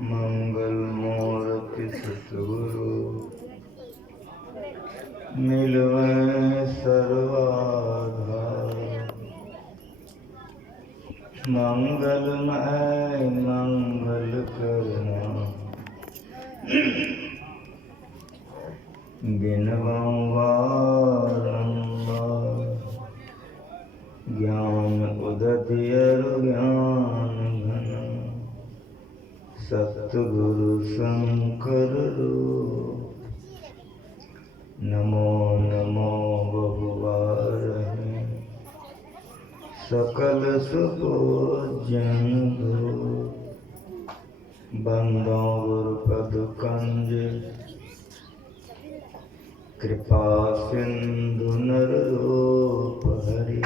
मंगल मूर्ति सतगुरु मिलवै सर्वाधार। मंगलमय मंगल करना बिनवं बारंबार। ज्ञान उदधि ज्ञान घन सतगुरु शंकर रूप। नमो नमो बहुवारहि सकल सुपूज्यन धूप। बंदो गुरुपद कंज कृपा सिंधु नररूप हरि।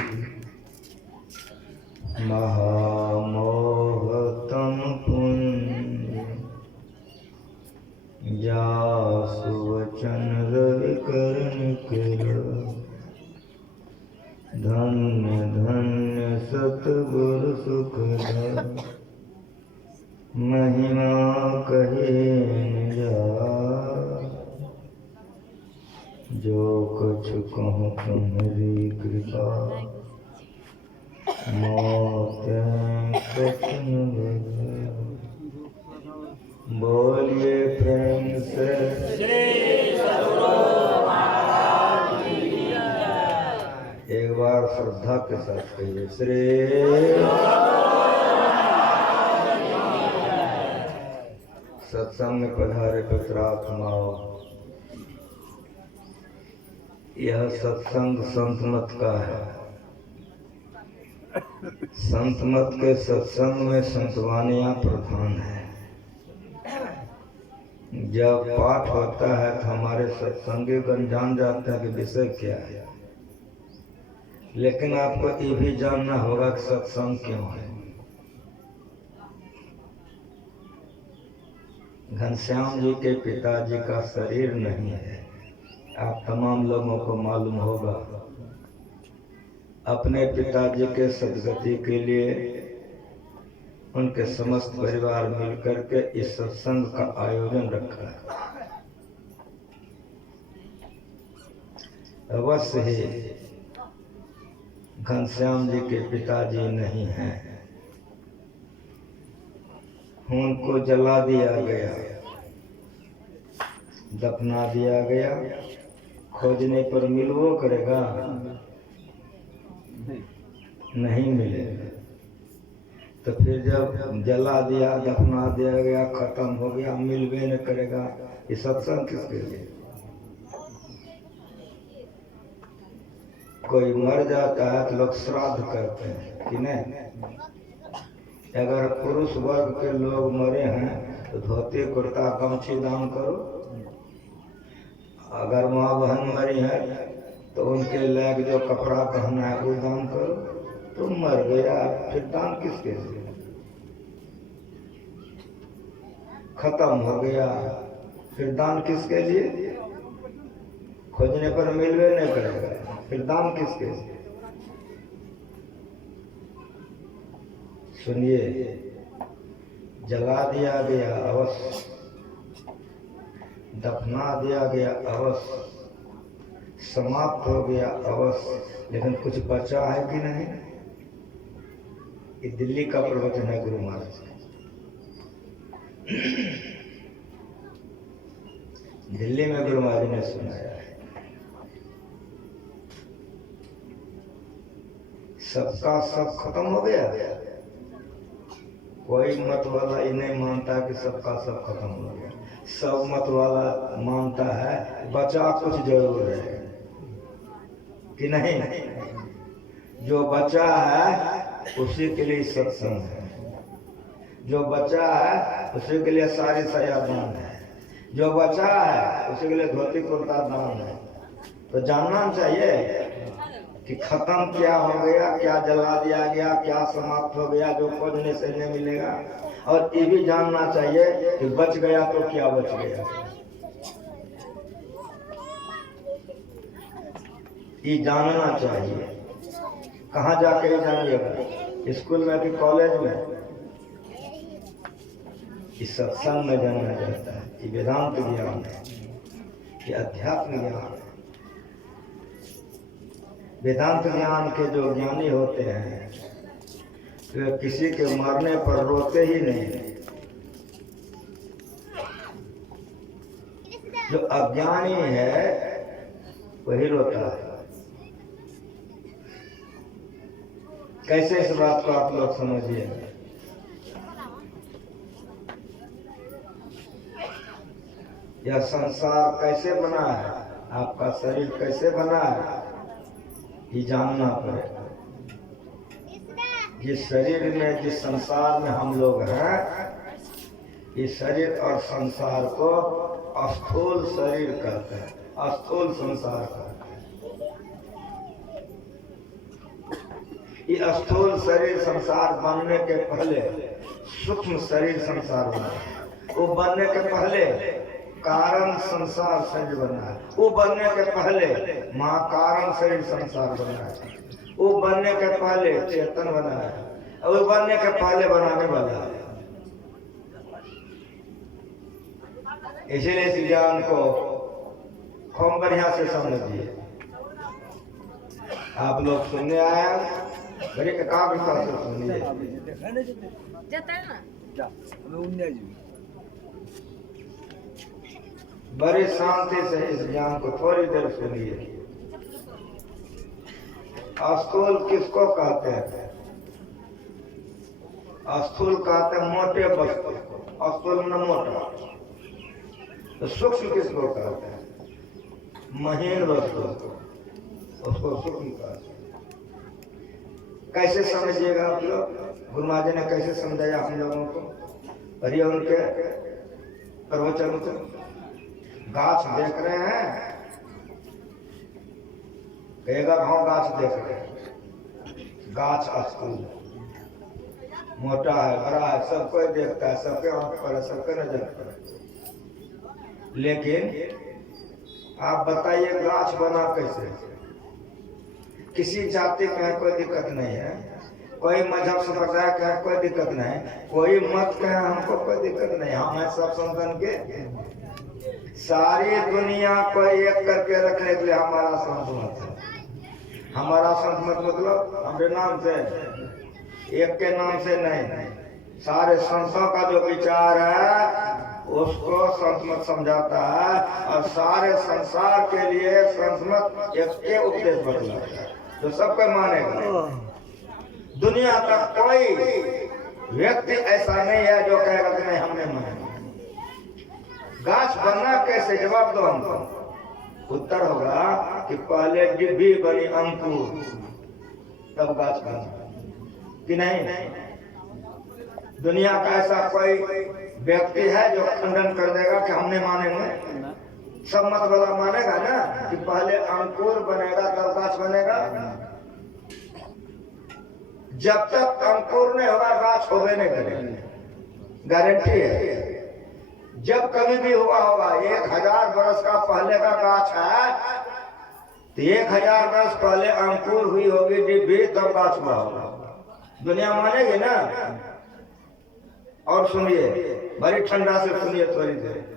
महामोहतम पुण्य जासु वचन रविकरण कर। धन्य धन्य सतगुरु सुखदाय महिमा कहे न जाय। जो कछु कहूँ तुम्हारी कृपा मोते कठिन बधाई। बोलिए प्रेम से एक बार श्रद्धा के साथ कहिए श्री। सत्संग में पधारे पवित्रात्माओं, यह सत्संग संत मत का है। संत मत के सत्संग में संतवानियां प्रधान है। जब पाठ होता है तो हमारे सत्संगी गण जान जाते हैं कि विषय क्या है, लेकिन आपको ये भी जानना होगा कि सत्संग क्यों है। घनश्याम जी के पिताजी का शरीर नहीं है, आप तमाम लोगों को मालूम होगा। अपने पिताजी के सदगति के लिए उनके समस्त परिवार मिलकर के इस सत्संग का आयोजन रखा है। अवश्य ही घनश्याम जी के पिताजी नहीं हैं, उनको जला दिया गया, दफना दिया गया। खोजने पर मिलवो करेगा? नहीं मिलेगा। तो फिर जब जला दिया, दफना दिया गया, खत्म हो गया, मिलवे न करेगा, ये सत्संग किसके लिए? कोई मर जाता है तो लोग श्राद्ध करते हैं कि नहीं? अगर पुरुष वर्ग के लोग मरे हैं तो धोती कुर्ता गमछी दान करो। अगर माँ बहन मरी है तो उनके लैग जो कपड़ा पहना है वो दान करो। तुम मर गया, फिर दान किसके लिए? खत्म हो गया, फिर दान किसके लिए? खोजने पर मिलवे नहीं करेगा, फिर दान किसके लिए? सुनिए, जला दिया गया अवश्य, दफना दिया गया अवश्य, समाप्त हो गया अवश्य, लेकिन कुछ बचा है कि नहीं? ये दिल्ली का प्रवचन है गुरु महाराज का। दिल्ली में गुरु महाराज ने सुनाया है। सबका सब खत्म हो गया। कोई मत वाला ये नहीं मानता कि सबका सब खत्म हो गया। सब मत वाला मानता है बचा कुछ जरूर है कि नहीं? जो बचा है उसी के लिए सत्संग है, जो बचा है उसी के लिए सारी सया दान है, जो बचा है उसी के लिए धोती कुर्ता दान है। तो जानना चाहिए कि खत्म क्या हो गया, क्या जला दिया गया, क्या समाप्त हो गया, जो खोजने से नहीं मिलेगा। और ये भी जानना चाहिए कि बच गया तो क्या बच गया। ये जानना चाहिए। कहाँ जाके जानिएगा? स्कूल में कि कॉलेज में? इस सत्संग में जाना जाता है, ये वेदांत ज्ञान है, ये अध्यात्म ज्ञान है। वेदांत ज्ञान के जो ज्ञानी होते हैं वे किसी के मरने पर रोते ही नहीं, जो अज्ञानी है वही रोता है। कैसे इस बात को आप लोग समझिए। यह संसार कैसे बना है, आपका शरीर कैसे बना है, ये जानना पड़ेगा। जिस शरीर में, जिस संसार में हम लोग हैं, इस शरीर और संसार को स्थूल शरीर कहते हैं, स्थूल संसार कहते हैं। ये स्थूल शरीर संसार बनने के पहले सूक्ष्म शरीर संसार बना, वो बनने के पहले कारण संसार शरीर बना है, वो बनने के पहले महाकारण शरीर संसार बना है, वो बनने के पहले चेतन बना है, और वो बनने के पहले बनाने वाला है। इसीलिए इस ज्ञान को खूब बढ़िया से समझिए। आप लोग सुनने आए, बड़े एकाग्रता से सुनिए। बड़ी शांति से इस ज्ञान को थोड़ी देर सुनिए। स्थूल किसको कहते हैं? स्थूल कहते हैं मोटे वस्तु को, स्थूल न मोटा। तो सूक्ष्म किसको कहते हैं? महीन वस्तु को, उसको सूक्ष्म कहते हैं। कैसे समझिएगा आप लोग? गुरु महाराज जी ने कैसे समझाया आप लोगों को? पढ़िए उनके प्रवचन को। गाछ देख रहे हैं, कहेगा हाँ गाछ देख रहे हैं। गाछ स्थूल मोटा है, बड़ा है, सब कोई देखता है, सबके आंख पर है, सबके नजर पर है। लेकिन आप बताइए गाछ बना कैसे? किसी जाति का कोई दिक्कत नहीं है, कोई मजहब संप्रदाय का कोई दिक्कत नहीं, कोई मत का हमको कोई दिक्कत नहीं। हम हैं सब संतन के, सारी दुनिया को एक करके रखने के लिए हमारा संत मत है। हमारा संत मत मतलब हमारे नाम से, एक के नाम से नहीं, सारे संतों का जो विचार है उसको संत मत समझाता है, और सारे संसार के लिए संत मत एक के उपदेश बतलाता है जो सबको मानेगा। दुनिया का कोई व्यक्ति ऐसा नहीं है जो कहेगा कि नहीं हमने माना। गाछ बनना कैसे? जवाब दो हमको। उत्तर होगा कि पहले डिब्बी बनी अंकुर, तब गाछ बना, कि नहीं? दुनिया का ऐसा कोई व्यक्ति है जो खंडन कर देगा कि हमने मानेंगे? सब मत वाला मानेगा ना कि पहले अंकुर बनेगा तब गाछ बनेगा। जब तक अंकुर नहीं होगा गाछ होवे नहीं करेगा, गारंटी है। जब कभी भी हुआ होगा, 1000 वर्ष का पहले का गाछ है तो 1000 वर्ष पहले अंकुर हुई होगी डिब्बी, तब गाछ हुआ होगा। दुनिया मानेगी ना? और सुनिए, बड़ी ठंडा से सुनिए थोड़ी देर।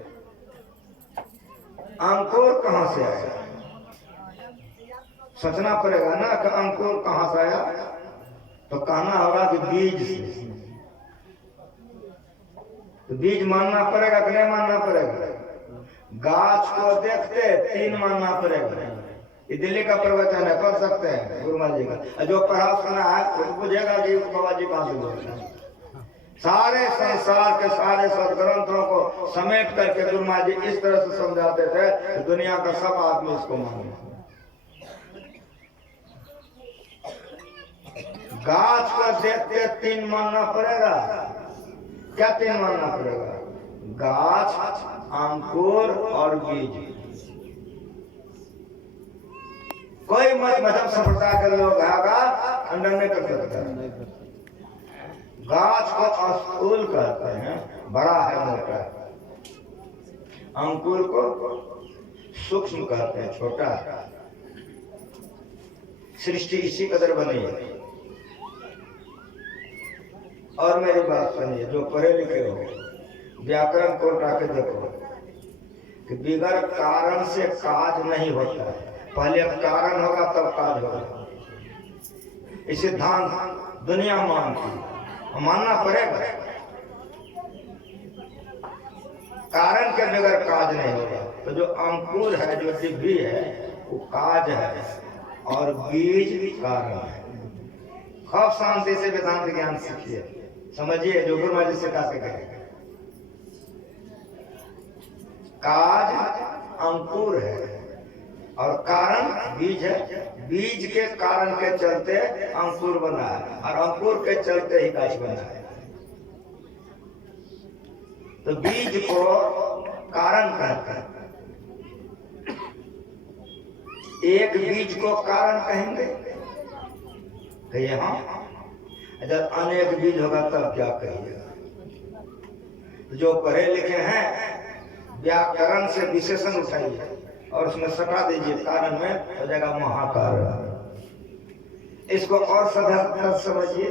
अंकुर कहां से आया? सोचना पड़ेगा ना कि अंकुर कहां से आया। तो कहना होगा कि बीज से। तो बीज मानना पड़ेगा कि नहीं मानना पड़ेगा? गाछ को देखते 3 मानना पड़ेगा। ये दिल्ली का प्रवचन है, पढ़ सकते हैं गुरु महाराज जी का। जो पढ़ा सुना है वो बुझेगा कि बाबा जी कहां से बोल रहे हैं। सारे संसार के सारे सदग्रंथों को समेट करके गुरु महाराज जी इस तरह से समझाते थे कि दुनिया का सब आदमी इसको माने। गाछ को देखते 3 मानना पड़ेगा। क्या 3 मानना पड़ेगा? गाछ, अंकुर और बीज। कोई मत मजहब संप्रदाय के लोग आगा खंडन नहीं कर सकता। गाछ को स्थूल कहते हैं, बड़ा है, मोटा है। अंकुर को सूक्ष्म कहते हैं, छोटा है। सृष्टि इसी कदर बनी है। और मेरी बात सुनिए, जो पढ़े लिखे हो, व्याकरण को उठा के देखो कि बिगर कारण से काज नहीं होता है, पहले कारण होगा तब काज होगा। ये सिद्धांत दुनिया मानती है, मानना पड़ेगा। कारण के बगैर काज नहीं होगा। तो जो अंकुर है, जो डिब्बी है, वो काज है और बीज कारण है। खूब शांति से वेदांत ज्ञान सीखिए, समझिए जो गुरु महाराज से कहा करेगा। काज अंकुर है और कारण बीज है। बीज के कारण के चलते अंकुर बना है और अंकुर के चलते ही गाछ बना है। तो बीज को कारण कहते हैं। एक बीज को कारण कहेंगे, कहिए हाँ। जब अनेक बीज होगा तब क्या कहिएगा। जो पढ़े लिखे हैं व्याकरण से विशेषण उठाइए और उसमें सटा दीजिए कारण में, हो जाएगा महाकारण। इसको और सरल समझिए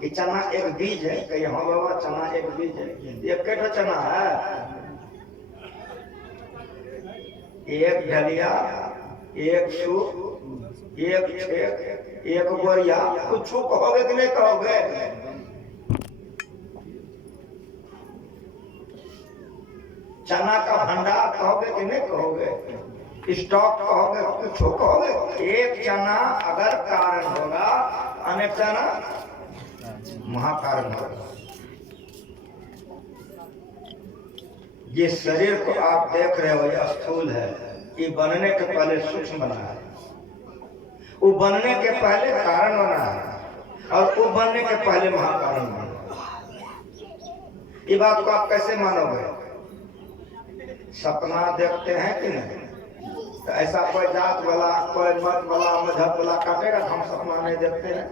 कि चना एक बीज है, कहिए हाँ बाबा चना एक बीज है। एक कैठो चना है, एक ढलिया, एक सूप, एक छेक, एक बोरिया। कुछ कहोगे कि नहीं कहोगे? चना का भंडार कहोगे कि नहीं कहोगे? स्टॉक कहोगे, कुछ कहोगे? एक चना अगर कारण होगा, अनेक चना महाकारण होगा। ये शरीर को आप देख रहे हो, ये स्थूल है। ये बनने के पहले सूक्ष्म बना है, वो बनने के पहले कारण बना है और वो बनने के पहले महाकारण बना। ये बात को आप कैसे मानोगे? सपना देखते हैं कि नहीं? तो ऐसा कोई जात वाला, कोई मत वाला, मजहब वाला काटेगा हम सपना नहीं देखते हैं।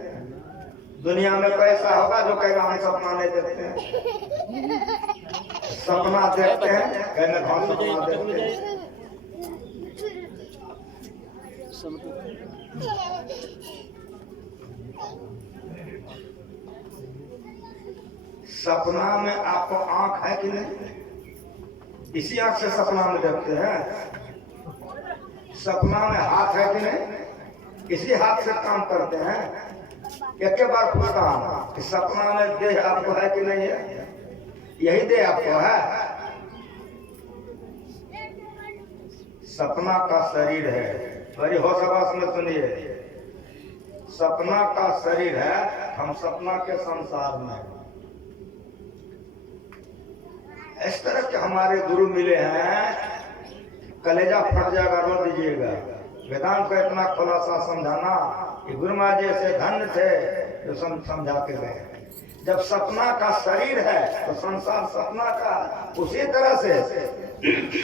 दुनिया में पैसा होगा जो कहेगा हम सपना नहीं देखते हैं। सपना देखते हैं, कहने हम सपना देखते हैं। सपना में आपको आंख है कि नहीं? इसी आंख से सपना में देखते हैं। सपना में हाथ है कि नहीं? इसी हाथ से काम करते हैं। एक बार पूछता हूं कि सपना में देह आपको है कि नहीं है? यही देह आपको है। सपना का शरीर है, बड़ी होश आवाज में सुनिए। सपना का शरीर है, हम सपना के संसार में। इस तरह के हमारे गुरु मिले हैं, कलेजा फट जाएगा, रो दीजिएगा। वेदांत को इतना खुलासा समझाना, ये गुरु महाराज जैसे धन्य थे जो समझा के गए। जब सपना का शरीर है तो संसार सपना का, उसी तरह से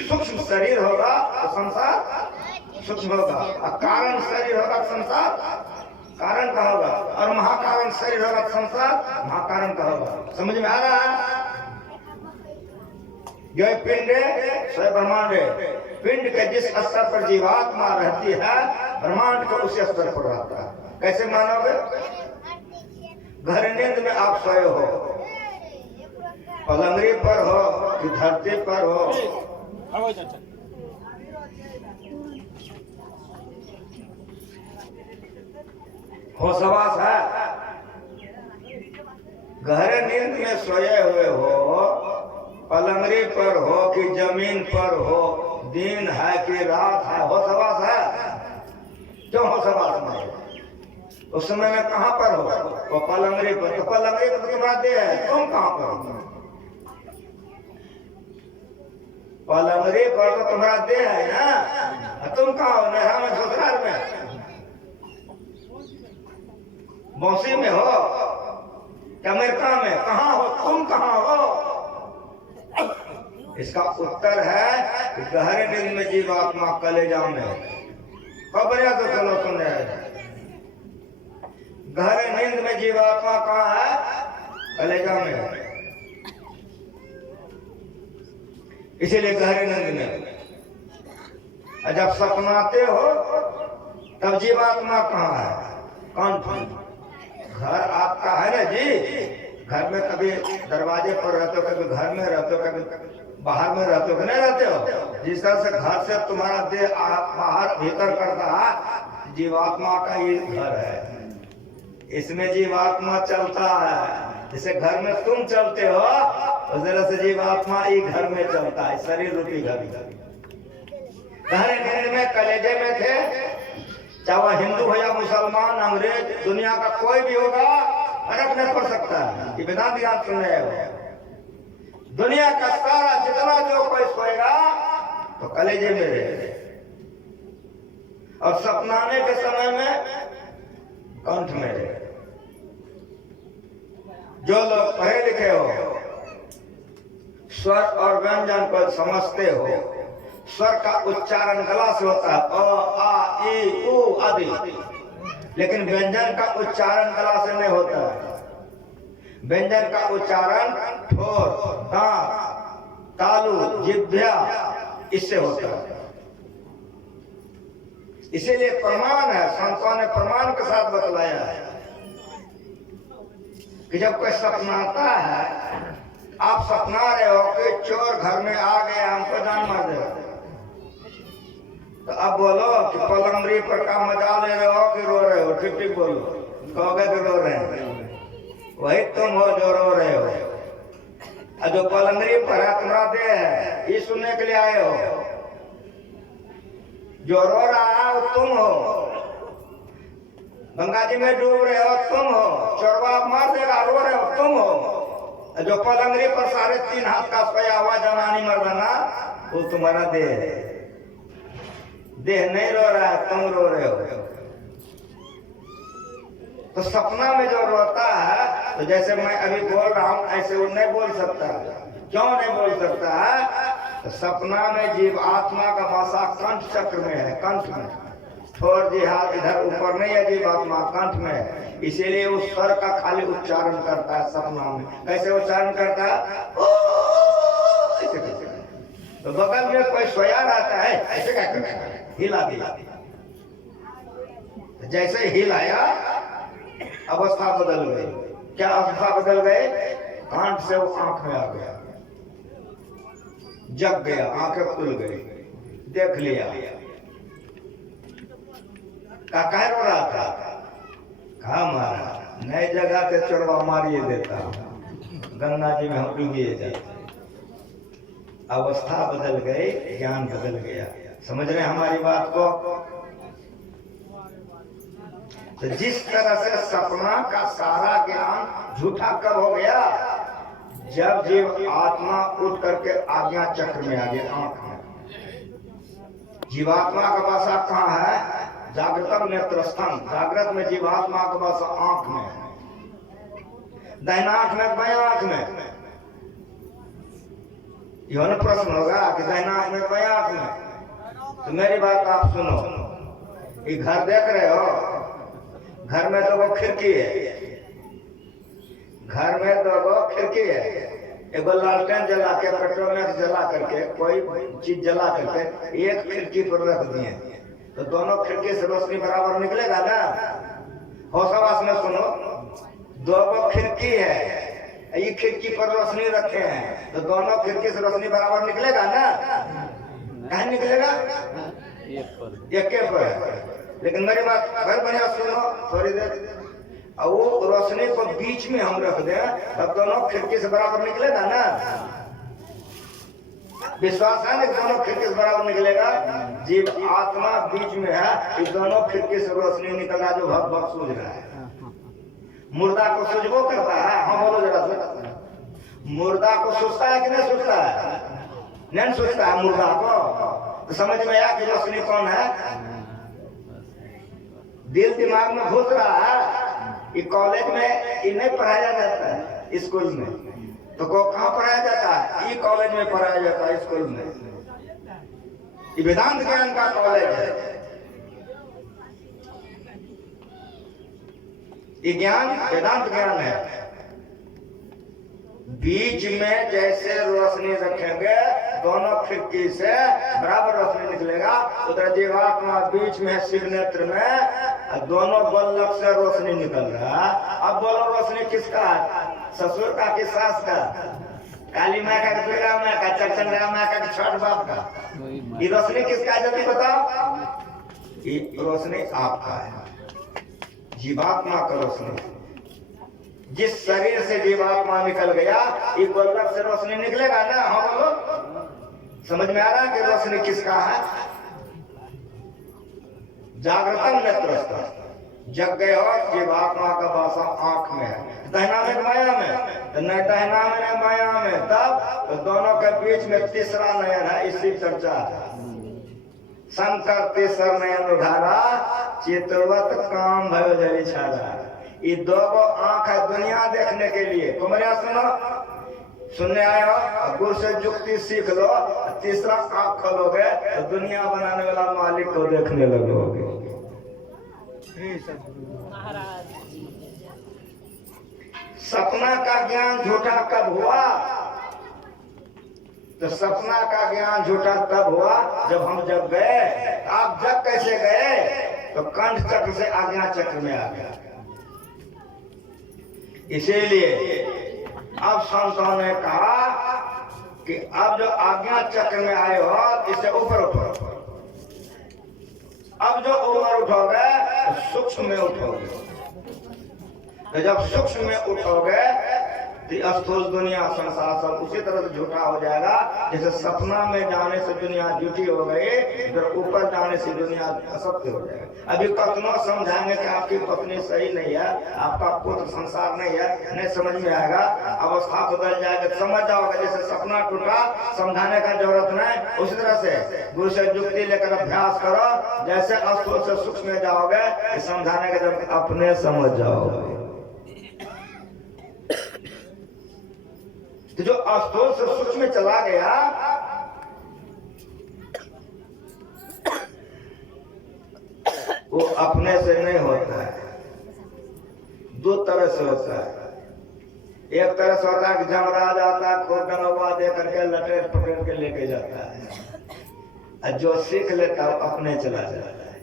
सूक्ष्म शरीर होगा तो संसार सूक्ष्म होगा, और कारण शरीर होगा तो संसार कारण का होगा, और महाकारण शरीर होगा तो संसार महाकारण का होगा। समझ में आ रहा है? जो पिंड है स्वयं ब्रह्मांड है। पिंड के जिस स्तर पर जीवात्मा रहती है, ब्रह्मांड को उसी स्तर पर रहता है। कैसे मानोगे? घर नींद में आप सोए हो, पलंगरी पर हो कि धरती पर हो, होशवास है। गहरे नींद में सोए हुए हो, पलंगरी पर हो कि जमीन पर हो, दिन है कि रात है, होशवास है। क्यों होशवास नहीं? उस समय में कहां पर हो? वो पलंगरी पर। तो पलंगरी पर तो तुम्हारा देह है, तुम कहां पर हो? पलंगरी पर तो तुम्हारा देह है ना, तुम कहां हो? नहरा में, ससुराल में, मौसी में हो, अमेरिका में, कहां हो? तुम कहां हो? इसका उत्तर है कि गहरे नींद में जीवात्मा कलेजा में। खबरिया तो चलो सुन रहे। गहरे नींद में जीवात्मा कहाँ है? कलेजा में है। इसीलिए गहरे नींद में। जब सपनाते हो तब जीवात्मा कहाँ है? कौन? घर आपका है ना जी, घर में कभी दरवाजे पर रहते हो, कभी घर में रहते हो, कभी बाहर में रहते हो कि नहीं रहते हो? जिस तरह से घर से तुम्हारा देह बाहर भीतर करता है, जीवात्मा का ये घर है, इसमें जीवात्मा चलता है। जैसे घर में तुम चलते हो उस तरह से जीवात्मा ही घर में चलता है, शरीर रूपी घर। घर में कलेजे में थे, चाहे वह हिंदू हो या मुसलमान, अंग्रेज, दुनिया का कोई भी होगा, फर्क नहीं पड़ सकता है। ये वेदांत ज्ञान सुन रहे हो? दुनिया का सारा जितना जो कोई सोएगा तो कलेजे में रहे, और सपनाने के समय में कंठ में रहे। जो लोग पढ़े लिखे हो, स्वर और व्यंजन को समझते हो, स्वर का उच्चारण गला से होता है, अ आ ई उ आदि, लेकिन व्यंजन का उच्चारण गला से नहीं होता है। व्यंजन का उच्चारण ठोर, दांत, तालु, जिह्वा इससे होता है। इसीलिए प्रमाण है, संतों ने प्रमाण के साथ बतलाया है कि जब कोई सपनाता है, आप सपना रहे हो कि चोर घर में आ गए, हमको जान मार दे, तो अब बोलो कि पलंगरी पर का मजा ले रहे हो कि रो रहे हो? ठीक ठीक बोलो, कहोगे कि रो रहे हैं, वही तुम हो जो रो रहे हो। और जो पलंगरी पर है तुम्हारा देह है, ये सुनने के लिए आए हो। जो रो रहा है वो तुम हो, गंगा जी में डूब रहे हो तुम हो, चोरवा मार देगा, रो रहे हो तुम हो। जो पलंगरी पर 3.5 हाथ का सोया हुआ जवानी मर्दाना, वो तुम्हारा देह है। देह नहीं रो रहा है, तुम रो रहे हो। तो सपना में जो रोता है, तो जैसे मैं अभी बोल रहा हूं ऐसे वो नहीं बोल सकता। क्यों नहीं बोल सकता है? तो सपना में जीव आत्मा का वासा कंठ चक्र में है, कंठ में। ठोर जी हाथ इधर ऊपर नहीं है, जीव आत्मा कंठ में है। इसीलिए उस स्वर का खाली उच्चारण करता है सपना में। कैसे उच्चारण करता है? ऐसे करता है। तो बगल में कोई सोया रहता है, ऐसे क्या करता है? हिला दिया। जैसे हिलाया अवस्था बदल गई। क्या अवस्था बदल गए? कांट से वो आंख में आ गया, जग गया, आंखें खुल गई, देख लिया। कह रो रहा था, कहा मारा नई जगह से चोरवा मारिए देता, गंगा जी में हम डूबिए जाते। अवस्था बदल गई, ज्ञान बदल गया। समझ रहे हमारी बात को? तो जिस तरह से सपना का सारा ज्ञान झूठा कब हो गया? जब जीव आत्मा उठ करके आज्ञा चक्र में आ गया, आंख में। जीवात्मा का वासा कहाँ है? जागृतम नेत्रस्थम। जागृत में जीवात्मा का वासा आंख में है, दाहिना आंख में, बायां आंख में। यह प्रश्न होगा कि दाहिना आंख में, बायां आंख में। तो मेरी बात आप सुनो। ये घर देख रहे हो? घर में 2 खिड़की है, घर में 2 खिड़की है। एगो लालटेन जला के, पेट्रोल जला करके, कोई चीज जला करके एक खिड़की पर रख दिए, तो दोनों खिड़की से रोशनी बराबर निकलेगा ना? होशवास में सुनो, 2 खिड़की है, ये खिड़की पर रोशनी रखे हैं, तो दोनों खिड़की से रोशनी बराबर निकलेगा ना? कहीं निकलेगा? एक पर। लेकिन मेरी बात घर बढ़िया सुनो थोड़ी देर, और वो रोशनी को बीच में हम रख दें, तब दोनों खिड़की से बराबर निकलेगा ना? विश्वास है ना कि दोनों खिड़की से बराबर निकलेगा? जीव आत्मा बीच में है, इस दोनों खिड़की से रोशनी निकल रहा, जो भग भग सूझ रहा है। मुर्दा को सूझबो करता है? हाँ बोलो जरा से। मुर्दा को सूझता है कि नहीं सूझता है? नहीं सूझता है मुर्दा को। तो समझ में आया कि रोशनी कौन है? दिल दिमाग में घुस रहा है। ये कॉलेज में ये नहीं पढ़ाया जाता है, स्कूल में तो को कहाँ पढ़ाया जाता है? ये कॉलेज में पढ़ाया जाता है, स्कूल में। ये वेदांत ज्ञान का कॉलेज है। ये ज्ञान वेदांत ज्ञान है। बीच में जैसे रोशनी रखेंगे, दोनों खिड़की से बराबर रोशनी निकलेगा। उधर जीवात्मा बीच में शिव नेत्र में, दोनों बल्लभ से रोशनी निकल रहा है। अब बोलो रोशनी किसका है? ससुर का कि सास का, काली माँ का, दुर्गा माँ का, चरचंद्रा माँ का, छठ बाप का? ये रोशनी किसका है जल्दी बताओ? ये रोशनी आपका है, जीवात्मा का रोशनी। जिस शरीर से जीवात्मा निकल गया, ये गोलक से रोशनी निकलेगा ना? हाँ बोलो, समझ में आ रहा है कि रोशनी किसका है? जागृतम नेत्रस्थ, जग गए हो, जीवात्मा का वासा आंख में है, दहना में माया में, तो न दहना में न माया में, तब तो दोनों के बीच में तीसरा नयन है, इसी चर्चा है। शंकर तीसर नयन उधारा, चितवत काम भयो जली छाला। ये दो आंख है दुनिया देखने के लिए। कुमरिया सुनो, सुनने आए हो, गुरु से जुक्ति सीख लो, तीसरा आंख खोलोगे तो दुनिया बनाने वाला मालिक को देखने लगोगे। सपना का ज्ञान झूठा कब हुआ? तो सपना का ज्ञान झूठा तब हुआ जब हम जग गए। आप जग कैसे गए? तो कंठ चक्र से आज्ञा चक्र में आ गया। इसीलिए अब संतों ने कहा कि अब जो आज्ञा चक्र में आए हो, इससे ऊपर उठो। अब जो ऊपर उठोगे तो सूक्ष्म में उठोगे, तो जब सूक्ष्म में उठोगे तो स्थूल दुनिया संसार सब उसी तरह से झूठा हो जाएगा। जैसे सपना में जाने से दुनिया झूठी हो गई, फिर ऊपर जाने से दुनिया असत्य हो जाएगा। अभी कतनो समझाएंगे कि आपकी पत्नी सही नहीं है, आपका पुत्र संसार नहीं है, नहीं समझ में आएगा। अवस्था बदल जाएगा, समझ जाओगे। जैसे सपना टूटा, समझाने का जरूरत नहीं। उसी तरह से गुरु से युक्ति लेकर अभ्यास करो। जैसे स्थूल से सूक्ष्म में जाओगे, समझाने का जरूरत अपने समझ जाओगे। तो जो स्थूल से सूक्ष्म में चला गया, वो अपने से नहीं होता है, दो तरह से होता है। एक तरह से होता है कि जमराज आता है, खूब डंगवा दे करके लटेट पकड़ के लेके जाता है, और जो सीख लेता है अपने चला जाता है।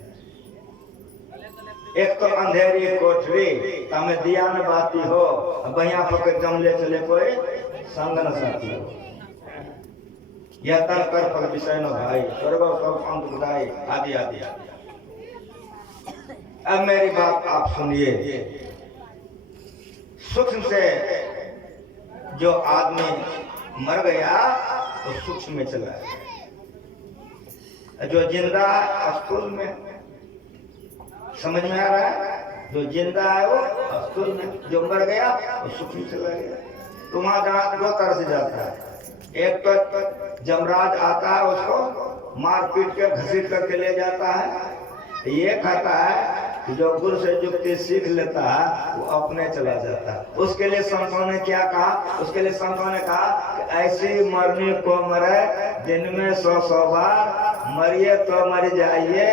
एक तो अंधेरी कोठरी, तमें दिया न बाती हो, बढ़िया पकड़ जमले चले कोई संग न साथी हो। यह तन कर पग विषय न भाई, स्वर्ग सब अंत बुदाई, आदि आदि। अब मेरी बात आप सुनिए। सूक्ष्म से जो आदमी मर गया वो तो सूक्ष्म में चला गया। जो जिंदा स्थूल में, समझ में आ रहा है? जो जिंदा है वो स्थूल में, जो मर गया वो सूक्ष्म में चला गया। तो वहां जहां दो तरह से जाता है। एक तो जमराज आता है, उसको मार पीट के घसीट करके ले जाता है। ये कहता है कि जो गुरु से युक्ति सीख लेता है वो अपने चला जाता है। उसके लिए संतों ने क्या कहा? उसके लिए संतों ने कहा कि ऐसी मरने को मरे दिन में 100 बार, मरिए तो मर जाइए,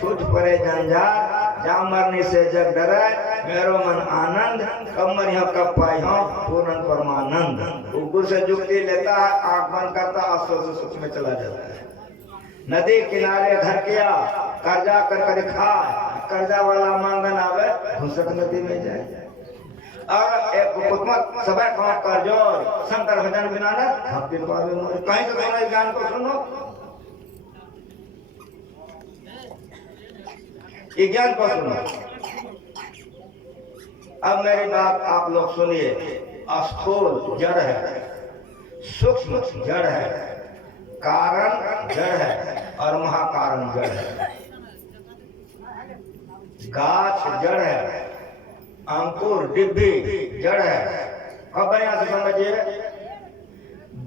छूट पड़े जंजार, जा मरने से जग डरे, मेरो मन आनंद, कब मरियो कब पाई हो पूर्ण परमानंद। वो गुरु से युक्ति लेता है, आंख बंद करता, आंसू से सूक्ष्म में चला जाता है। नदी किनारे घर किया, कर्जा कर खाए, कर्जा वाला मांगन आवे, घुसक नदी में जाए। और एक कुतमत सबक कर जोर, शंकर भजन बिना न भक्ति पावे मोर। कहीं से सुनो ज्ञान को, सुनो ये ज्ञान को सुनो। अब मेरी बात आप लोग सुनिए। स्थूल जड़ है, सूक्ष्म जड़ है, कारण जड़ है और महाकारण जड़ है। गाछ जड़ है, अंकुर डिब्बी जड़ है। अब बढ़िया से समझिए।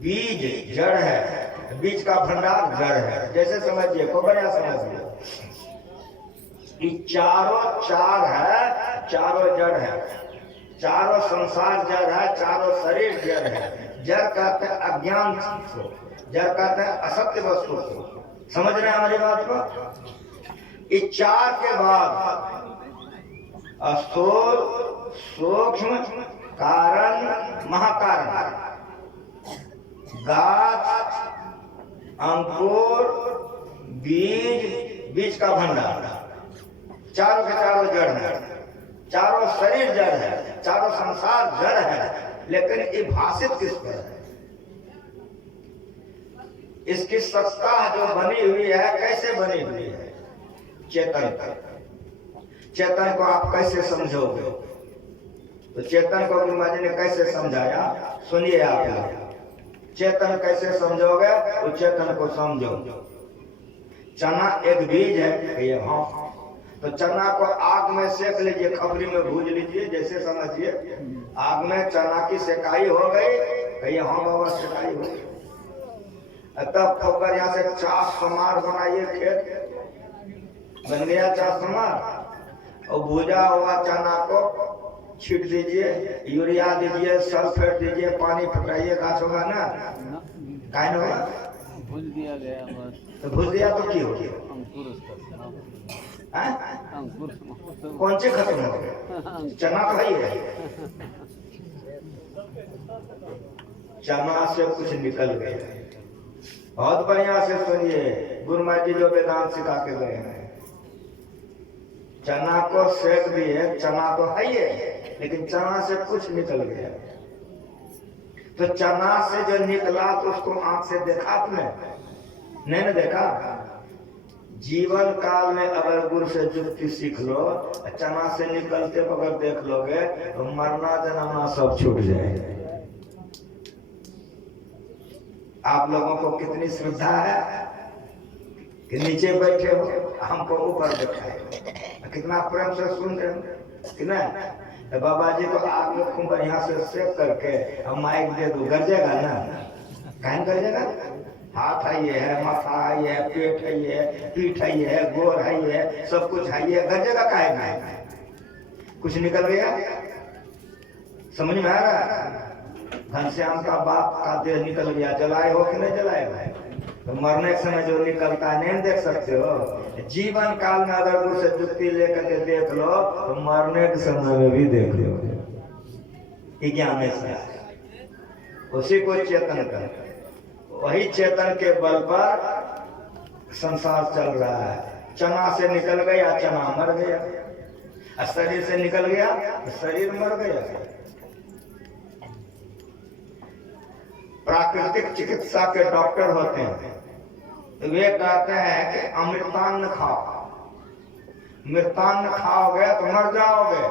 बीज जड़ है, बीज का भंडार जड़ है। जैसे समझिए, को बढ़िया समझिए। चारों चार है, चारों जड़ है, चारों संसार जड़ है, चारों शरीर जड़ है। जड़ कहते हैं अज्ञान को, जड़ कहते हैं असत्य वस्तु को। समझ रहे हैं हमारी बात को? इस चार के बाद स्थूल, सूक्ष्म, कारण, महाकारण। गाछ, अंकुर, बीज, बीज का भंडार, चारों के चारों जड़ है, चारों शरीर जड़ है, चारों संसार जड़ है। लेकिन ये भाषित किस पर है? इसकी सत्ता जो बनी हुई है कैसे बनी हुई है? चेतन पर। चेतन को आप कैसे समझोगे? तो चेतन को गुरु महाराज ने कैसे समझाया सुनिए आप लोग। चेतन कैसे समझोगे? तो चेतन को समझो। चना एक बीज है ये, हाँ, तो चना को आग में सेक लीजिए, खपरी में भूज लीजिए, जैसे समझिए आग में चना की सेकाई हो गई, कहिए हाँ बाबा सेकाई हो गई। तब ठोकर यहाँ से चास समार बनाइए, खेत बन गया चास समार, और भूजा हुआ चना को छीट दीजिए, यूरिया दीजिए, सल्फेट दीजिए, पानी फटाइए, घास होगा ना? काय ना होगा? भूज दिया गया बस। तो भूज दिया तो क्या हो गया? अंकुर उसका अंकुर कौन से खत्म हो गया? चना तो है, चना से कुछ निकल गया। बहुत बढ़िया से सुनिए, गुरु महाराज जी जो वेदांत सिखा के गए हैं, चना को सेक दिए, चना तो है ये, लेकिन चना से कुछ निकल गया। तो चना से जो निकला तो उसको आंख से देखा आपने? नहीं ना देखा। जीवन काल में अगर गुरु से जुक्ति सीख लो, चना से निकलते अगर देख लोगे तो मरना जन्मना सब छूट जाएगा। आप लोगों को कितनी श्रद्धा है कि नीचे बैठे हो, हमको ऊपर बैठा है, कितना प्रेम से सुन रहे हो कि नहीं? तो बाबा जी को आग में खूब बढ़िया से सेक करके अब माइक दे दो, गरजेगा ना? कहीं गरजेगा? हाथ है ये है, माथा है ये है, पेट है ये है, पीठ है ये है, गोर है ये है, सब कुछ है ये, गरजेगा काहे ना? कुछ निकल गया? समझ में आ रहा? घनश्याम का बाप का देह निकल गया, जलाए हो कि नहीं जलाए हो? तो मरने के समय जो निकलता है नहीं देख सकते हो। जीवन काल में अगर गुरु से जुक्ति लेकर के देख लो तो मरने के समय में भी देख लो। ज्ञान से उसी को चेतन कर, वही चेतन के बल पर संसार चल रहा है। चना से निकल गया, चना मर गया। शरीर से निकल गया, शरीर मर गया। प्राकृतिक चिकित्सा के डॉक्टर होते हैं, वे कहते हैं कि अमृतान्न खाओ, मृतान्न खाओगे तो मर जाओगे,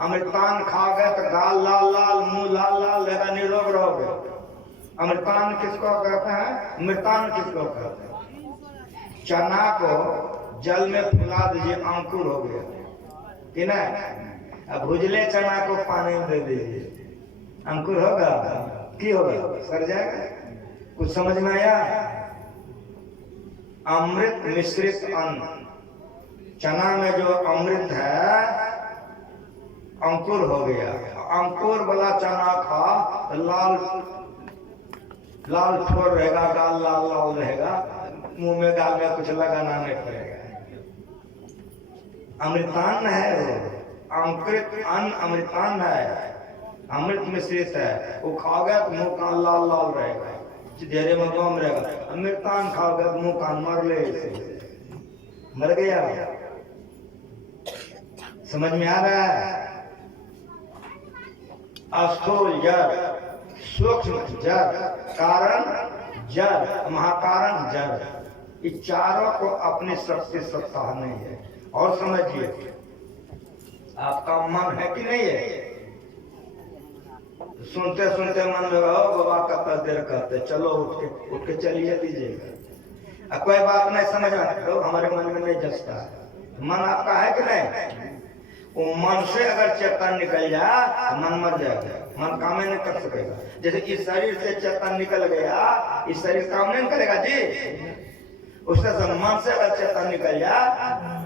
अमृतान्न खाओगे तो गाल लाल लाल, मुंह लाल लाल रहेगा, निरोग रहोगे। अमृतान्न किसको कहते हैं? मृतान्न किसको कहते हैं? चना को जल में फुला दीजिए, अंकुर हो गया कि नहीं? अब भुजले चना को पानी में दे दीजिए, अंकुर होगा की होगा? सर जाएगा। कुछ समझ में आया? अमृत मिश्रित अन्न, चना में जो अमृत है अंकुर हो गया। अंकुर वाला चना खा, लाल लाल ठोर रहेगा, गाल लाल लाल रहेगा, मुंह में गाल में कुछ लगाना नहीं पड़ेगा। अमृतान्न है वो, अंकुरित अन्न अमृतान्न है, अमृत मिश्रित है। वो खाओगे तो मुंह कान लाल लाल रहेगा, चेहरे में गम रहेगा। अमृतान खाओगे तो मुंह कान मर ले, मर गया। समझ में आ रहा है? स्थूल जड़, सूक्ष्म जड़, कारण जड़, महाकारण जड़, ये चारों को अपनी शक्ति सत्ता नहीं है। और समझिए, आपका मन है कि नहीं है? सुनते सुनते मन में बाबा कब देर कहते, चलो उठ के चलिए दीजिएगा। कोई बात नहीं समझ में तो हमारे मन में नहीं जचता है। मन आपका है कि नहीं? वो मन से अगर चेतन निकल जाए तो मन मर जाएगा, मन काम नहीं कर सकेगा। जैसे इस शरीर से चेतन निकल गया, इस शरीर काम नहीं करेगा जी। उससे मन से अगर चेतन निकल जाए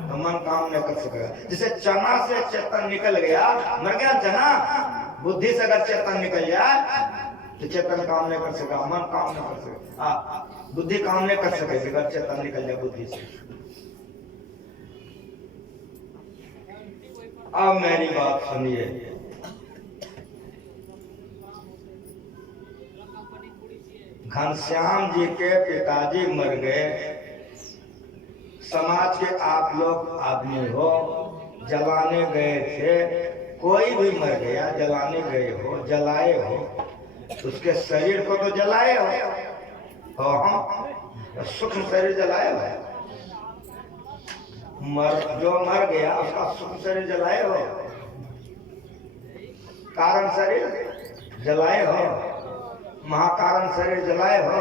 तो मन काम नहीं कर सकेगा। जैसे चना से चेतन निकल गया, मर गया चना। बुद्धि से अगर चेतन निकल जाए तो चेतन काम नहीं कर सकेगा, मन काम नहीं कर सकेगा, बुद्धि काम नहीं कर सकेगी अगर चेतन निकल जाए बुद्धि से। अब मेरी बात सुनिए, घनश्याम जी के पिताजी मर गए, समाज के आप लोग आदमी हो, जलाने गए थे, कोई भी मर गया, जलाने गए हो, जलाए हो, उसके शरीर को तो जलाए हो, हाँ, सूक्ष्म शरीर जलाए हो। जो मर गया उसका सूक्ष्म शरीर जलाए हो, कारण शरीर जलाए हो, महाकारण शरीर जलाए हो,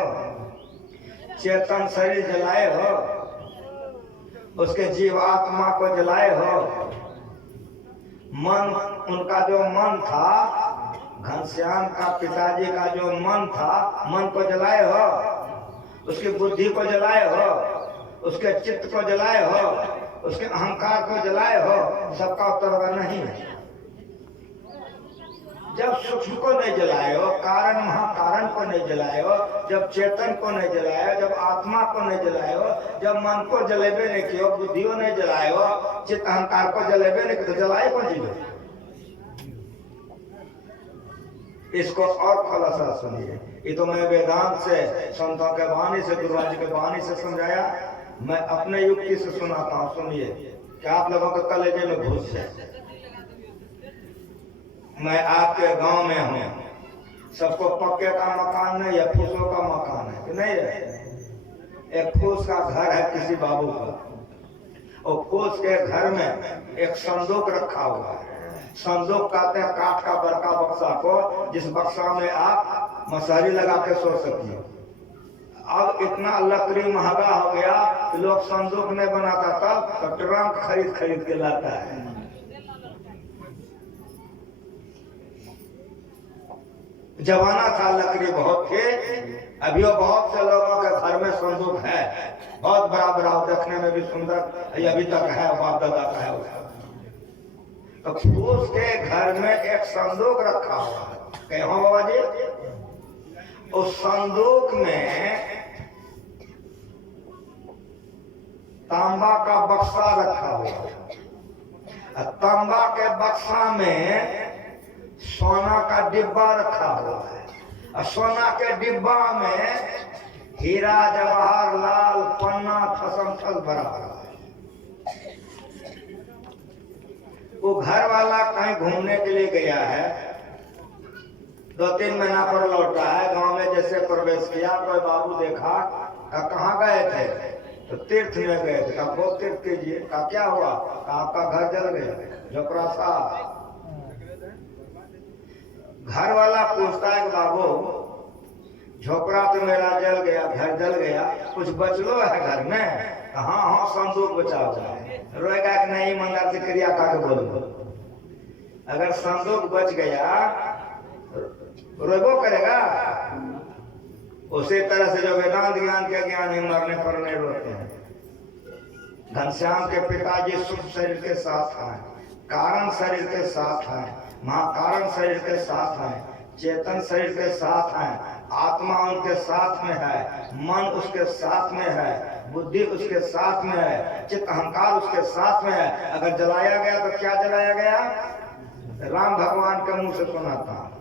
चेतन शरीर जलाए हो, उसके जीवात्मा को जलाए हो। मन, उनका जो मन था, घनश्याम का पिताजी का जो मन था, मन को जलाए हो, उसकी बुद्धि को जलाए हो, उसके चित्त को जलाए हो, उसके अहंकार को जलाए हो। सबका उत्तर होगा नहीं। जब सूक्ष्म को नहीं जलाए हो, कारण महाकारण को नहीं जलाए हो, जब चेतन को नहीं जलाए हो, जब आत्मा को नहीं जलाए हो, जब मन को जलेबे नहीं किया, बुद्धि को नहीं जलाए हो, चित्त अहंकार को जलेबे नहीं किया, तो जलाए कौन चीज? इसको और खुलासा सुनिए। ये तो मैं वेदांत से, संतों के वाणी से, गुरुवार जी के वाणी से समझाया, मैं अपने युक्ति से सुनाता हूँ। सुनिए कि आप लोगों के कलेजे में घुस जाए। मैं आपके गांव में हूँ, सबको पक्के का मकान नहीं है, फूसों का मकान है कि नहीं है? एक फूस का घर है किसी बाबू का, और फूस के घर में एक संदूक रखा हुआ है। संदूक कहते हैं काठ का बड़का बक्सा को, जिस बक्सा में आप मसहरी लगा के सो सकिए। अब इतना लकड़ी महंगा हो गया कि लोग संदूक नहीं बनाता था, तो ट्रंक खरीद खरीद के लाता है। जमाना था, लकड़ी बहुत थे, अभी वो बहुत से लोगों के घर में संदूक है, बहुत बड़ा बड़ा, देखने में भी सुंदर, अभी तक है, बाप दादा का है उसका। तो फूस के घर में एक संदूक रखा हुआ है, कहो बाबा जी? उस संदूक में तांबा का बक्सा रखा हुआ है, तांबा के बक्सा में सोना का डिब्बा रखा हुआ है, और सोना के डिब्बा में हीरा जवाहर लाल पन्ना ठसम भरा हुआ है। वो घर वाला कहीं घूमने के लिए गया है, 2-3 महीना पर लौटा है, गांव में जैसे प्रवेश किया, कोई बाबू देखा, कहाँ गए थे? तो तीर्थ में गए थे। कहा बहुत तीर्थ कीजिए। कहा क्या हुआ? कहा आपका घर जल गया, झोपड़ा साहब। घर वाला पूछता है बाबू झोपड़ा तो मेरा जल गया, घर जल गया, कुछ बचलो है घर में? हाँ हाँ, संदूक बचा हुआ है। रोएगा कि नहीं? ईमानदार से क्रिया का बोलो। अगर संदूक बच गया रोबो करेगा। उसी तरह से जो वेदांत ज्ञान के ज्ञान ही मरने पर नहीं रोते हैं। घनश्याम के पिताजी सूक्ष्म शरीर के साथ हैं, कारण शरीर के साथ हैं, महाकारण शरीर के साथ हैं, चेतन शरीर के साथ हैं, आत्मा उनके साथ में है, मन उसके साथ में है, बुद्धि उसके साथ में है, चित्त अहंकार उसके साथ में है। अगर जलाया गया तो क्या जलाया गया? राम भगवान के मुंह से सुनाता हूं,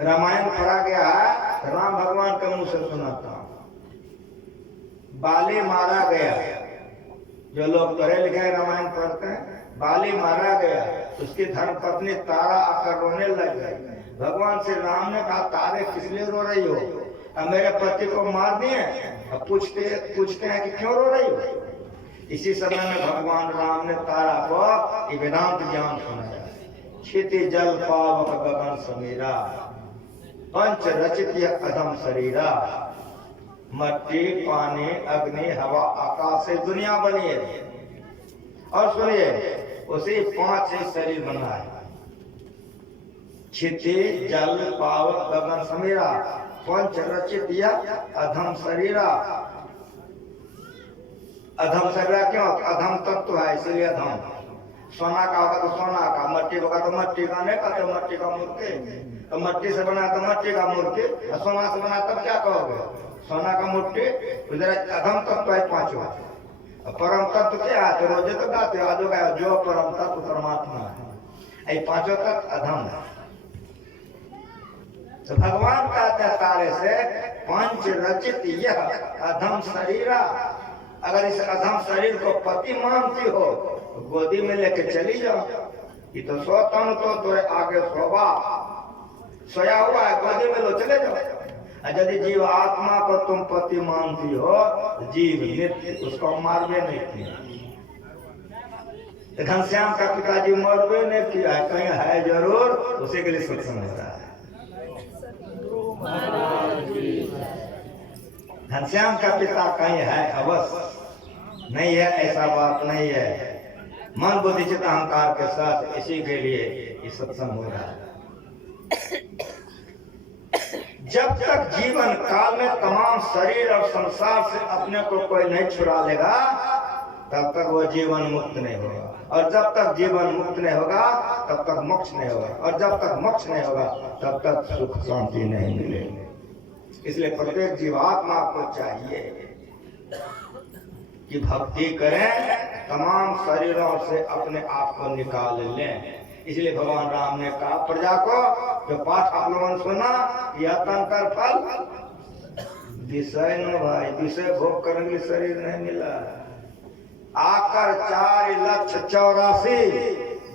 रामायण पढ़ा गया है, राम भगवान के मुंह से सुनाता हूं। बाली मारा गया, जो लोग पढ़े लिखे रामायण पढ़ते हैं, बाली मारा गया, उसकी धर्मपत्नी तारा आकर रोने लग गई। भगवान श्री राम ने कहा तारे किस लिए रो रही हो? अब मेरे पति को मार दिए। अब पूछते हैं कि क्यों रो रही हो? इसी समय में भगवान राम ने तारा को वेदांत ज्ञान सुनाया। क्षिति जल पावक गगन समीरा, पंच रचित अधम शरीरा, मट्टी पानी अग्नि हवा आकाश से दुनिया बनी है। और सुनिए, उसी 5 से शरीर बना है। क्षिति जल पावक गगन समीरा, पंच रचित अधम शरीरा। अधम शरीरा क्यों? अधम तत्व है इसलिए अधम। सोना का होगा तो सोना का, मट्टी होगा तो मट्टी का, नहीं कहते मट्टी का मूर्ति, तो मट्टी से बना तो मट्टी का मूर्ति, और सोना से बना तब क्या कहोगे? सोना का मूर्ति। उधर अधम तत्व है 5। परम तत्व क्या है? तो रोजे तो गाते हो, आज जो परम तत्व परमात्मा है। ये 5 तत्व अधम है। तो भगवान कहते हैं तारे से, पंच रचित यह अधम शरीरा। अगर इस अधम शरीर को पति मानती हो तो गोदी में लेके चली जाओ। ये तो सो तन तो तोरे आगे सोवा सोया हुआ है, गोदी में लो चले जाओ। यदि जीव आत्मा को तुम पति मानती हो, जीव नित्य उसको मारवे नहीं किया। घनश्याम का पिताजी मरवे नहीं किया है, कहीं है जरूर, उसी के लिए सत्संग हो रहा है। घनश्याम का पिता कहीं है अवश्य, नहीं है ऐसा बात नहीं है। मन बुद्धि चित्त अहंकार के साथ, इसी के लिए ये सत्संग हो रहा है। जब तक जीवन काल में तमाम शरीर और संसार से अपने को कोई नहीं छुड़ा लेगा, तब तक वो जीवन मुक्त नहीं होगा। और जब तक जीवन मुक्त नहीं होगा, तब तक मोक्ष नहीं होगा। और जब तक मोक्ष नहीं होगा, तब तक सुख शांति नहीं मिलेगी। इसलिए प्रत्येक जीवात्मा को चाहिए कि भक्ति करें, तमाम शरीरों से अपने आप को निकाल लें। इसलिए भगवान राम ने कहा प्रजा को, जो पाठ आप लोगों ने सुना, यह तंकर फल विषय न भाई, विषय भोग करने के लिए शरीर नहीं मिला। आकर 4,84,000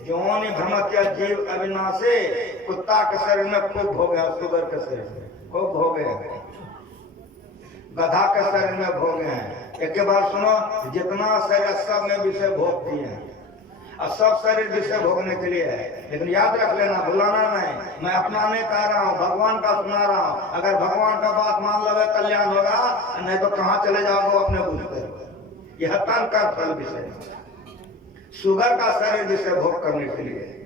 जोनि भ्रमत्या जीव अविनाशी। कुत्ता के शरीर में खूब भोगे, शुगर के शरीर में खूब भोगे, गधा के शरीर में भोगे हैं। एक के बाद सुनो, जितना शरीर सब में विषय भोगती है, और सब शरीर विषय भोगने के लिए है। लेकिन याद रख लेना, भुलाना नहीं। मैं अपना नहीं कह रहा हूँ, भगवान का सुना रहा हूँ। अगर भगवान का बात मान लोगे कल्याण होगा, नहीं तो कहाँ चले जाओगे अपने बुझते। यह तन का फल विषय, शुगर का शरीर विषय भोग करने के लिए,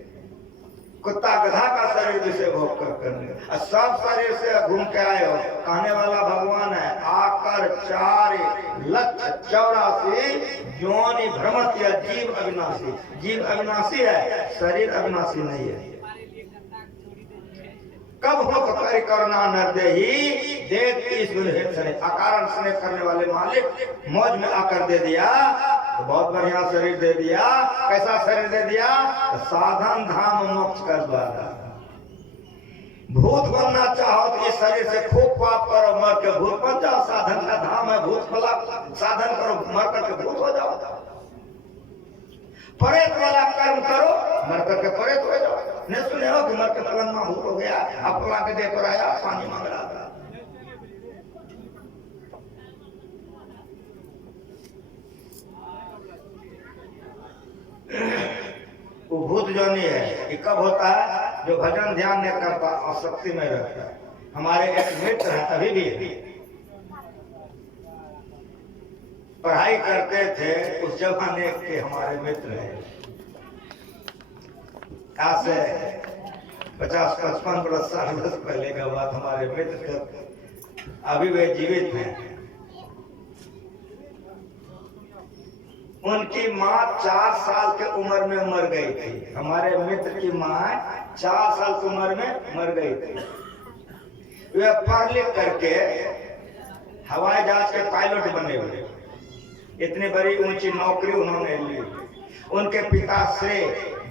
कुत्ता गधा का शरीर विषय भोग करने, और सब शरीर से घूम के आए हो। कहने वाला भगवान है, आकर 4,84,000 योनि भ्रमत्या जीव अविनाशी। जीव अविनाशी है, शरीर अविनाशी नहीं है। कब हो करी करुणा नरदेही, देख ईश्वर अकारण स्नेह करने वाले मालिक मौज में आकर दे दिया, तो बहुत बढ़िया शरीर दे दिया। कैसा शरीर दे दिया? तो साधन धाम मोक्ष कर दिया। भूत बनना चाहो तो इस शरीर से खूब पाप करो, मर के भूत बन जाओ। साधन का धाम है भूत फला, साधन करो, मर करके भूत हो जाओ। परेत वाला कर्म करो, मर करके परेत हो जाओ। नहीं सुने हो कि मर के फलनमा भूत हो गया, अब फला के दे पर आया, पानी मांग रहा था। वो भूत जो नहीं है, ये कब होता है? जो भजन ध्यान नहीं करता, आसक्ति में रहता है। हमारे एक मित्र है, अभी भी पढ़ाई करते थे, उस जमाने के हमारे मित्र हैं। आज से 50-55 बरस 60 वर्ष पहले का बात। हमारे मित्र अभी वे जीवित हैं। उनकी माँ 4 साल के उम्र में मर गई थी। हमारे मित्र की माँ 4 साल की उम्र में मर गई थी। वे पढ़ लिख करके हवाई जहाज के पायलट बने हुए, इतनी बड़ी ऊंची नौकरी उन्होंने ली। उनके पिता श्री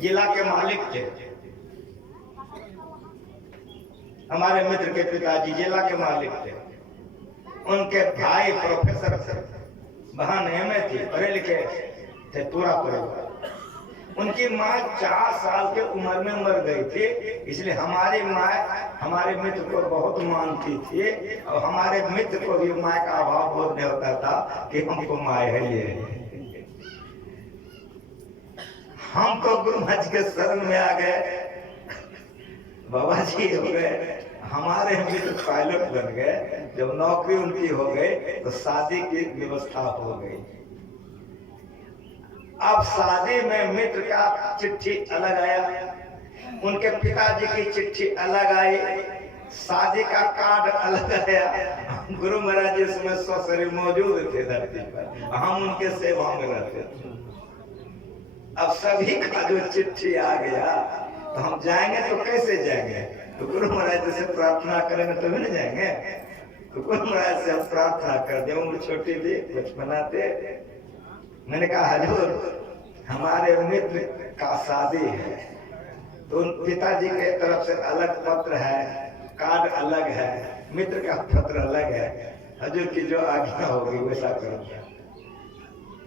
जिला के मालिक थे। हमारे मित्र के पिताजी जिला के मालिक थे। उनके भाई प्रोफेसर थे, बहन एमए थी, पढ़े लिखे थे पूरा परिवार। उनकी माँ 4 साल के उम्र में मर गई थी। इसलिए हमारी माँ हमारे मित्र को बहुत मानती थी, और हमारे मित्र को भी माँ का अभाव बहुत नहीं होता था कि हमको माँ है ये। हम तो गुरु महाराज के शरण में आ गए, बाबा जी हो गए, हमारे मित्र पायलट बन गए। जब नौकरी उनकी हो गई तो शादी की व्यवस्था हो गई। अब शादी में मित्र का चिट्ठी अलग आया, उनके पिताजी की चिट्ठी अलग आई, शादी का कार्ड अलग आया। गुरु महाराज जी उसमें सशरीर मौजूद थे धरती पर, हम उनके सेवा में रहते थे। अब सभी का जो चिट्ठी आ गया, तो हम जाएंगे तो कैसे जाएंगे? तो गुरु महाराज से प्रार्थना करेंगे तभी ना जाएंगे। तो गुरु महाराज से हम प्रार्थना कर दे, उम्र छोटी थी, बचपना थे। मैंने कहा हजूर हमारे मित्र का शादी है, तो उन पिताजी के तरफ से अलग पत्र है, कार्ड अलग है, मित्र का पत्र अलग है। हजूर की जो आज्ञा होगी वैसा करो।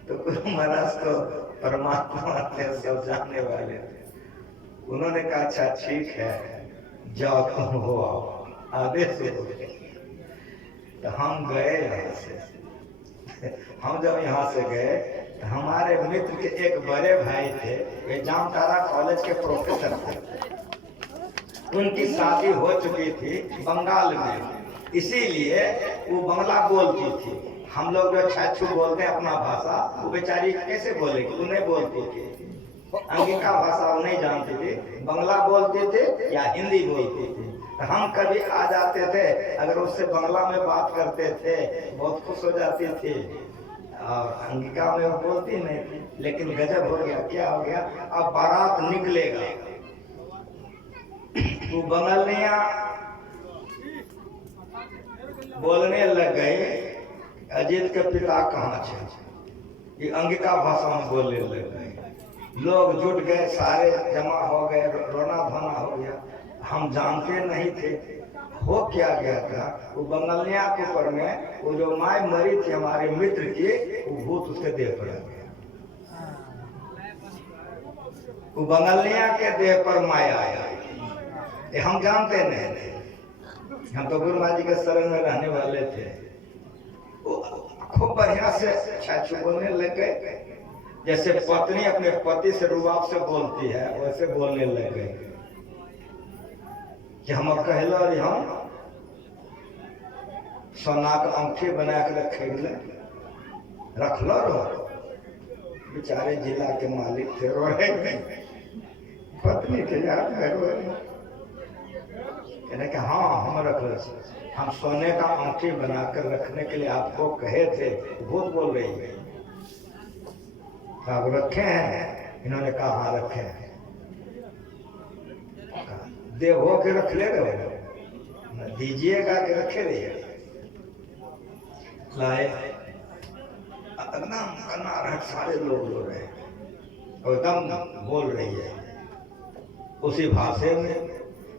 तो गुरु महाराज तो परमात्मा थे, सब जानने वाले थे। उन्होंने कहा अच्छा ठीक है, जाओ तुम हो आओ, आदेश हो गए। तो हम गए यहाँ से। हम जब यहाँ से गए तो हमारे मित्र के एक बड़े भाई थे, वे जामतारा कॉलेज के प्रोफेसर थे। उनकी शादी हो चुकी थी बंगाल में, इसीलिए वो बंगला बोलती थी। हम लोग जो छाछू बोलते हैं अपना भाषा, वो बेचारी कैसे बोलेगी, वो नहीं बोलती थी। अंगिका भाषा वो नहीं जानती थी, बंगला बोलते थे या हिंदी बोलती थी। तो हम कभी आ जाते थे, अगर उससे बंगला में बात करते थे, बहुत खुश हो जाती थी। और अंगिका में वो बोलती नहीं थी, लेकिन गजब हो गया। क्या हो गया, अब बारात निकलेगा तो बंगालिया बोलने लग गए, अजीत के पिता कहाँ थे, ये अंगिका भाषा में बोलने लग गए। लोग जुट गए, सारे जमा हो गए, रोना धोना हो गया। हम जानते नहीं थे हो क्या गया था। वो बंगालिया के ऊपर में वो जो माय मरी थी हमारे मित्र की, वो भूत उसके देह पर आ गया। वो बंगालिया के देह पर माया आया, ये हम जानते नहीं थे। हम तो गुरु महाराज जी के शरण में रहने वाले थे। खूब बढ़िया से छाछू बोलने लग गए, जैसे पत्नी अपने पति से रुबाब से बोलती है, वैसे बोलने लग गए कि हम कहलो हम सोना का अंगूठी बना के रख लो। बेचारे जिला के मालिक थे, रो रहे पत्नी के याद है, कहने कि हाँ हम रख लो, हम सोने का अंगूठी बनाकर रखने के लिए आपको कहे थे, भूत बोल रही है। आप रखे हैं? इन्होंने कहा हाँ रखे हैं। देव हो के रख ले रहे, दीजिएगा कि रखे रहिए। लाए, एकदम कन्नारहट, सारे लोग रो रहे हैं और एकदम बोल रही है उसी भाषा में।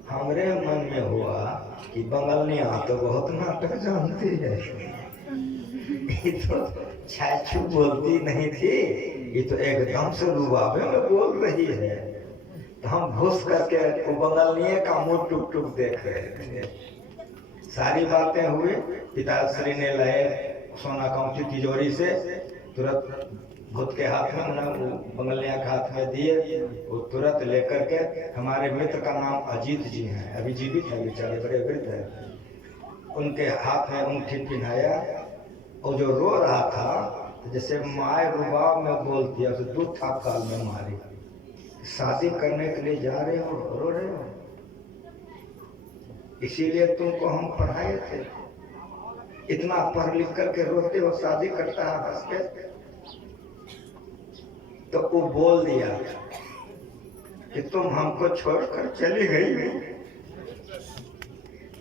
हमरे मन में हुआ कि बंगालिया तो बहुत नाटक जानती है, ये तो छाछू बोलती नहीं थी, ये तो एकदम से रुबाबे में बोल रही है। तो हम घुस करके बंगालिया का मुंह टुक टुक देख रहे थे। सारी बातें हुई, पिताश्री ने लाए सोना का अंगूठी तिजोरी से, तुरंत भूत के हाथ में, बंगालिया के हाथ में दिए। वो तुरंत लेकर के, हमारे मित्र का नाम अजीत जी हैं, अभी जीवित है बेचारे, बड़े वृद्ध है, उनके हाथ में अंगूठी पहनाया। और जो रो रहा था, तो जैसे माए रुबाब में बोलती है, उसे 2 थापकाल में मारी। शादी करने के लिए जा रहे हो, रो रहे हो, इसीलिए तुमको हम पढ़ाए थे, इतना पढ़ लिख करके रोते हो, शादी करता है हंस के। तो वो बोल दिया कि तुम हमको छोड़कर चली गई,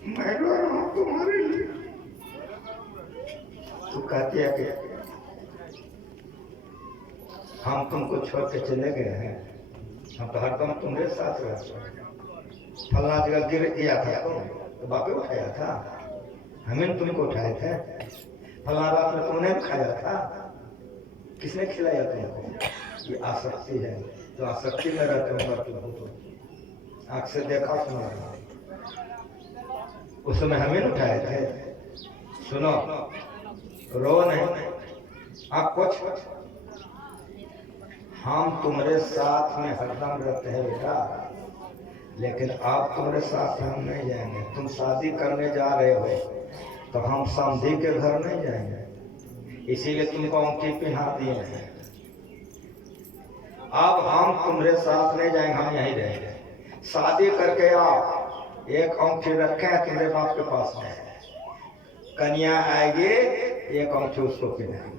मैं रो रहा हूं तुम्हारे लिए। तू कहती है कि हम तुमको छोड़ के चले गए हैं, हम तो हरदम तुम्हारे साथ रहते। फलना जगह गिर गया था तो बापे उठाया था, हमें तुमको उठाए थे। फलना रात में तुमने खाया था, किसने खिलाया तुमको? ये आसक्ति है, तो आसक्ति में रहते होगा तुम, आंख से देखा सुना, उस समय हमें उठाए थे। सुनो, रो नहीं, आप कुछ, हम तुम्हारे साथ में हरदम रहते हैं बेटा, लेकिन आप तुम्हारे साथ हम नहीं जाएंगे। तुम शादी करने जा रहे हो तो हम समधी के घर नहीं जाएंगे, इसीलिए तुमको अंगूठी पहना दिए हैं। अब हम तुम्हारे साथ नहीं जाएंगे, हम यहीं रहेंगे। शादी करके आओ, एक अंगूठी रखे हैं तुम्हारे बाप के पास में, कन्या आएगी, एक अंगूठी उसको पहनाएंगे।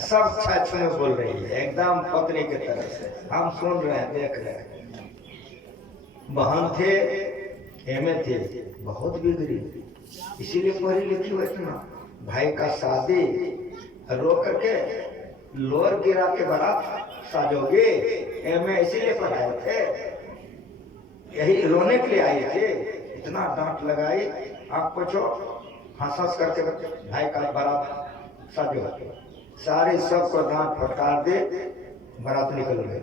सब छाछ में बोल रही है, एकदम पत्नी की तरह से। हम सुन रहे हैं, देख रहे हैं। बहन थे, एमए थे, बहुत बिगड़ी, इसीलिए पढ़ी लिखी हुई इतना। भाई का शादी रो करके लोअर गिरा के बारात साजोगे, एमए इसीलिए पढ़ाए थे, यही रोने के लिए आई थे। इतना डांट लगाई, आप पूछो, हंस करके भाई का बारात साजो, सारे सबको डांट फटकार दे, बारात निकल गई।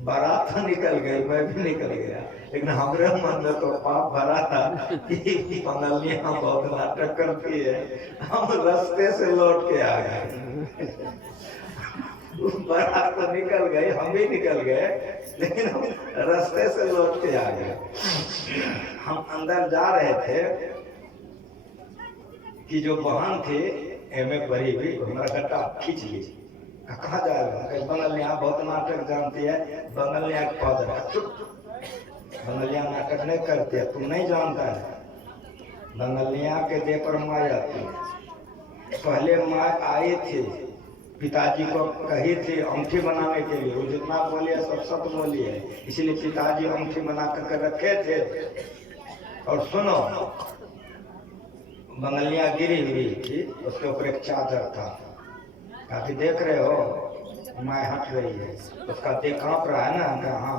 बारात तो निकल गई, मैं भी निकल गया, लेकिन हमारे मन में तो पाप भरा था कि बंगालियां बहुत नाटक करती है, हम रास्ते से लौट के आ गए। बारात तो निकल गई, हम भी निकल गए, लेकिन हम रास्ते से लौट के आ गए। हम अंदर जा रहे थे कि जो बहन थी एमए पढ़ी हुई, हमारा गट्टा खींच ली। कहाँ जाएगा? बंगलिया बहुत नाटक जानती है, बंगलिया चुप, बंगलिया नाटक नहीं करती है, तू नहीं जानता है। बंगलिया के देह पर माँ आती है। पहले माँ आई थी, पिताजी को कही थी अंगूठी बनाने के लिए, वो जितना बोली है सब सत्य बोली है, इसलिए पिताजी अंगूठी बना करके रखे थे। और सुनो, बंगलिया गिरी हुई थी, उसके ऊपर एक चादर था, काफी देख रहे हो मैं हट रही है, उसका देह कांप रहा है ना, हाँ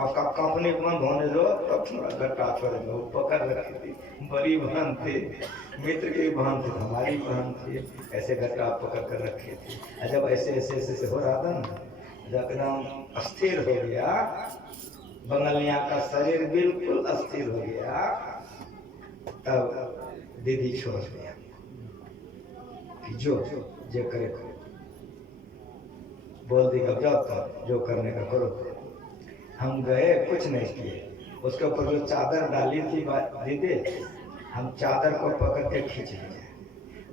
उसका कंपनी बंद होने दो तब थोड़ा गट्टा छोड़ दो। पकड़ रखी थी, बड़ी बहन थी, मित्र की बहन थी, हमारी बहन थी, ऐसे गट्टा पकड़ कर रखी थी। जब ऐसे ऐसे ऐसे हो रहा था ना, जब एकदम अस्थिर हो गया, बंगलिया का शरीर बिल्कुल अस्थिर हो गया, तब दीदी छोड़ दिया कि जो करे करो, बोल दी कब जाओ तो जो करने का करो। हम गए, कुछ नहीं किए, उसके ऊपर जो चादर डाली थी दीदी, हम चादर को पकड़ के खींच लिए।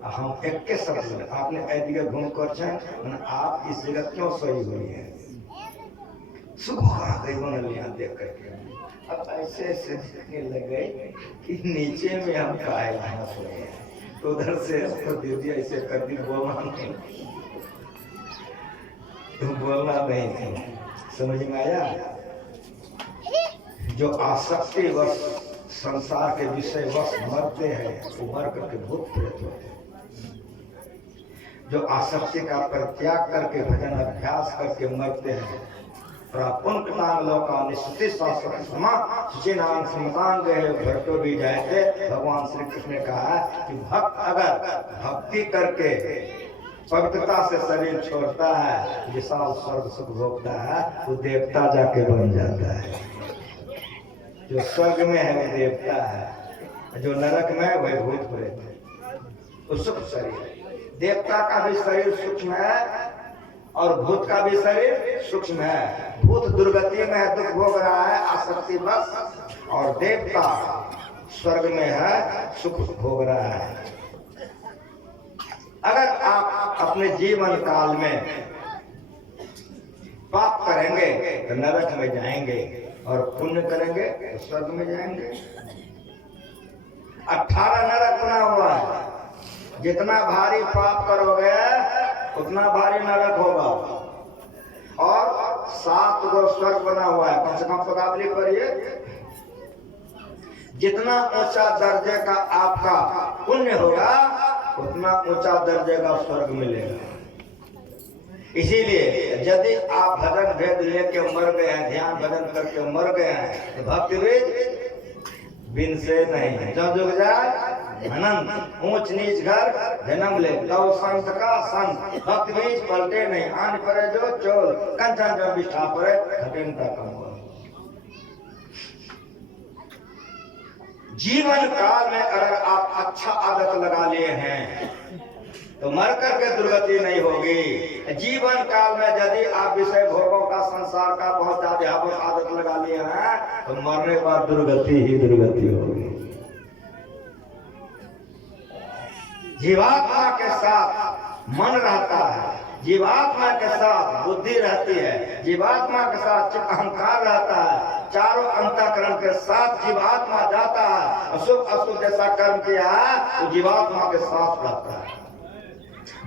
हम एक के शब्द, आपने ऐदिके घूम कर आप इस जगह क्यों सोई हुई है? सुबह आ गई बंगलियां देख करके, अब ऐसे ऐसे दिखने लगे कि नीचे में हम काहे वहां सोए हैं। तो उधर से तो दीदी ऐसे कर दी, बोलना नहीं, तुम बोलना नहीं थी। समझ में आया? जो आसक्ति वश संसार के विषय वश मरते हैं, वो मर करके भूत प्रेत होते हैं। जो आसक्ति का परित्याग करके भजन अभ्यास करके मरते हैं, भट्टो भी जाते। भगवान श्री कृष्ण ने कहा कि भक्त अगर भक्ति करके पवित्रता से शरीर छोड़ता है, विशाल स्वर्ग सुख भोगता है, वो देवता जाके बन जाता है। जो स्वर्ग में है वो देवता है, जो नरक में है वह भूत प्रेत है। वो सुख शरीर, देवता का भी शरीर सूक्ष्म है और भूत का भी शरीर सूक्ष्म है। भूत दुर्गति में है, दुख भोग रहा है आसक्ति बस, और देवता स्वर्ग में है, सुख भोग रहा है। अगर आप अपने जीवन काल में पाप करेंगे तो नरक में जाएंगे, और पुण्य करेंगे तो स्वर्ग में जाएंगे। 18 नरक बना हुआ है। जितना भारी पाप करोगे उतना भारी नरक होगा, और 7 गो स्वर्ग बना हुआ है। कम से कम पदावली पढ़िए, जितना ऊंचा दर्जे का आपका पुण्य होगा उतना ऊंचा दर्जे का स्वर्ग मिलेगा। इसीलिए यदि आप भजन भेद लेके मर गए हैं, ध्यान भजन करके मर गए हैं, तो भक्ति बिन से नहीं, जब जुग जाए अनंत, ऊंच नीच घर जन्म ले, तब संत का संत, भक्ति बीज पलटे नहीं, आन परे जो चोल, कंचन जो बिठा परे घटेनता कम। जीवन काल में अगर आप अच्छा आदत लगा लिए हैं तो मर करके दुर्गति नहीं होगी। जीवन काल में यदि आप विषय भोगों का, संसार का बहुत ज्यादा आदत लगा लिए हैं तो मरने के बाद दुर्गति ही दुर्गति होगी। जीवात्मा के साथ मन रहता है, जीवात्मा के साथ बुद्धि रहती है, जीवात्मा के साथ अहंकार रहता है। चारों अंतःकरण के साथ जीवात्मा जाता है, अशुभ अशुभ जैसा कर्म किया है वो जीवात्मा के साथ रहता है।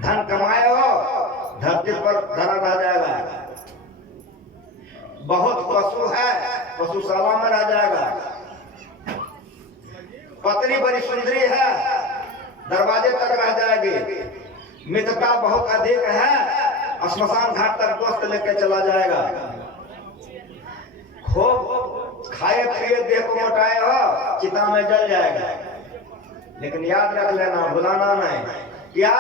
धन कमाए हो, धरती पर धरा रह जाएगा। बहुत पशु है, पशुशाला में रह जाएगा। पत्नी बड़ी सुंदरी है, दरवाजे तक रह जाएगी। मित्रता बहुत अधिक है, श्मशान घाट तक दोस्त लेके चला जाएगा। खूब खाए पिए देह को मोटाए हो, चिता में जल जाएगा। लेकिन याद रख लेना, भुलाना नहीं, क्या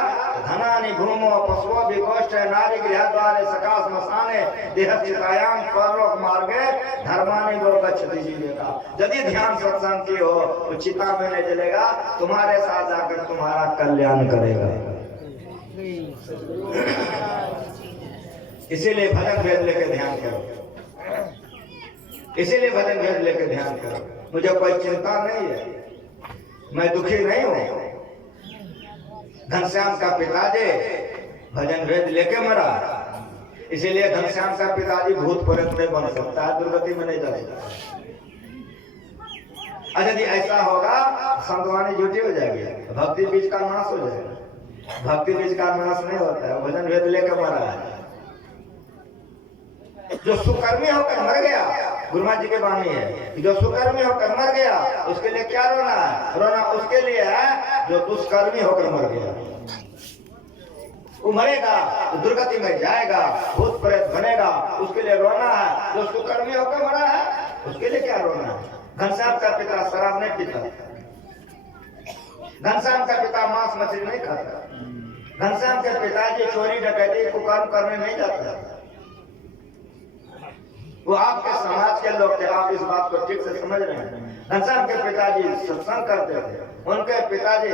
धनानि भूमो पशुओ विकोष्ठ नारी गृहद्वारे सका स्मशाने देहचितायाम परलोक मार्गे धर्मानि गो गच्छति जीवेका। यदि ध्यान सत्संग की हो तो चिता में नहीं जलेगा, तुम्हारे साथ जाकर तुम्हारा कल्याण करेगा। इसीलिए भजन भेद लेके ध्यान करो, इसीलिए भजन भेद लेके ध्यान करो। मुझे कोई चिंता नहीं है, मैं दुखी नहीं हूं। घनश्याम का पिताजी भजन भेद लेके मरा, इसीलिए घनश्याम का पिताजी भूत प्रेत नहीं बन सकता है, दुर्गति में नहीं जाएगा। और यदि ऐसा होगा संतवानी झूठी हो जाएगी, भक्ति बीज का नाश हो जाएगा। भक्ति बीज का नाश नहीं होता है, भजन भेद लेके मरा है। जो सुकर्मी होकर मर गया, गुरु महाराज जी की वाणी है, जो सुकर्मी होकर मर गया उसके लिए क्या रोना है? रोना उसके लिए है जो दुष्कर्मी होकर मर गया। वो मरेगा तो दुर्गति में जाएगा, भूत प्रेत बनेगा, उसके लिए रोना है। जो सुकर्मी होकर मरा है उसके लिए क्या रोना है? घनश्याम का पिता शराब नहीं पीता, घनश्याम का पिता मांस मछली नहीं खाता, घनश्याम के पिताजी चोरी डकैती कुकर्म करने नहीं जाता। वो आपके समाज के लोग थे, आप इस बात को ठीक से समझ रहे हैं। घनश्याम के पिताजी सत्संग करते थे, उनके पिताजी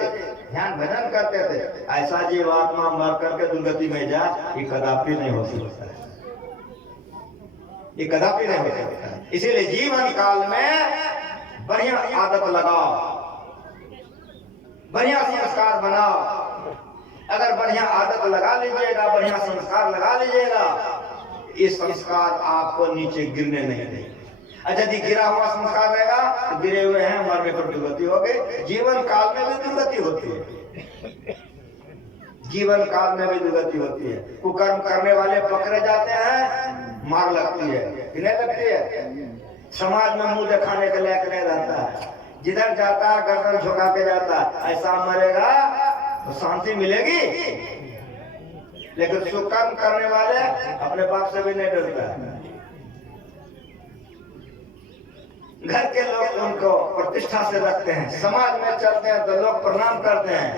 ध्यान भजन करते थे। ऐसा जीवात्मा मर करके दुर्गति में जाए, ये कदापि नहीं हो सकता है, ये कदापि नहीं हो सकता है। इसीलिए जीवन काल में बढ़िया आदत लगाओ, बढ़िया संस्कार बनाओ। अगर बढ़िया आदत लगा लीजिएगा, बढ़िया संस्कार लगा लीजिएगा, इस संस्कार आपको नीचे गिरने नहीं देंगे। यदि गिरा हुआ संस्कार रहेगा तो गिरे हुए हैं, मरने पर दुर्गति हो गई। जीवन काल में भी दुर्गति होती है, जीवन काल में भी दुर्गति होती है। कुकर्म करने वाले पकड़े जाते हैं, मार लगती है कि नहीं लगती है। समाज में मुंह दिखाने के लायक नहीं रहता है, जिधर जाता है गर्दन झुका के जाता है। ऐसा मरेगा तो शांति मिलेगी। लेकिन सुकर्म करने वाले अपने बाप से भी नहीं डरता है। घर के लोग उनको प्रतिष्ठा से रखते हैं, समाज में चलते हैं तो लोग प्रणाम करते हैं,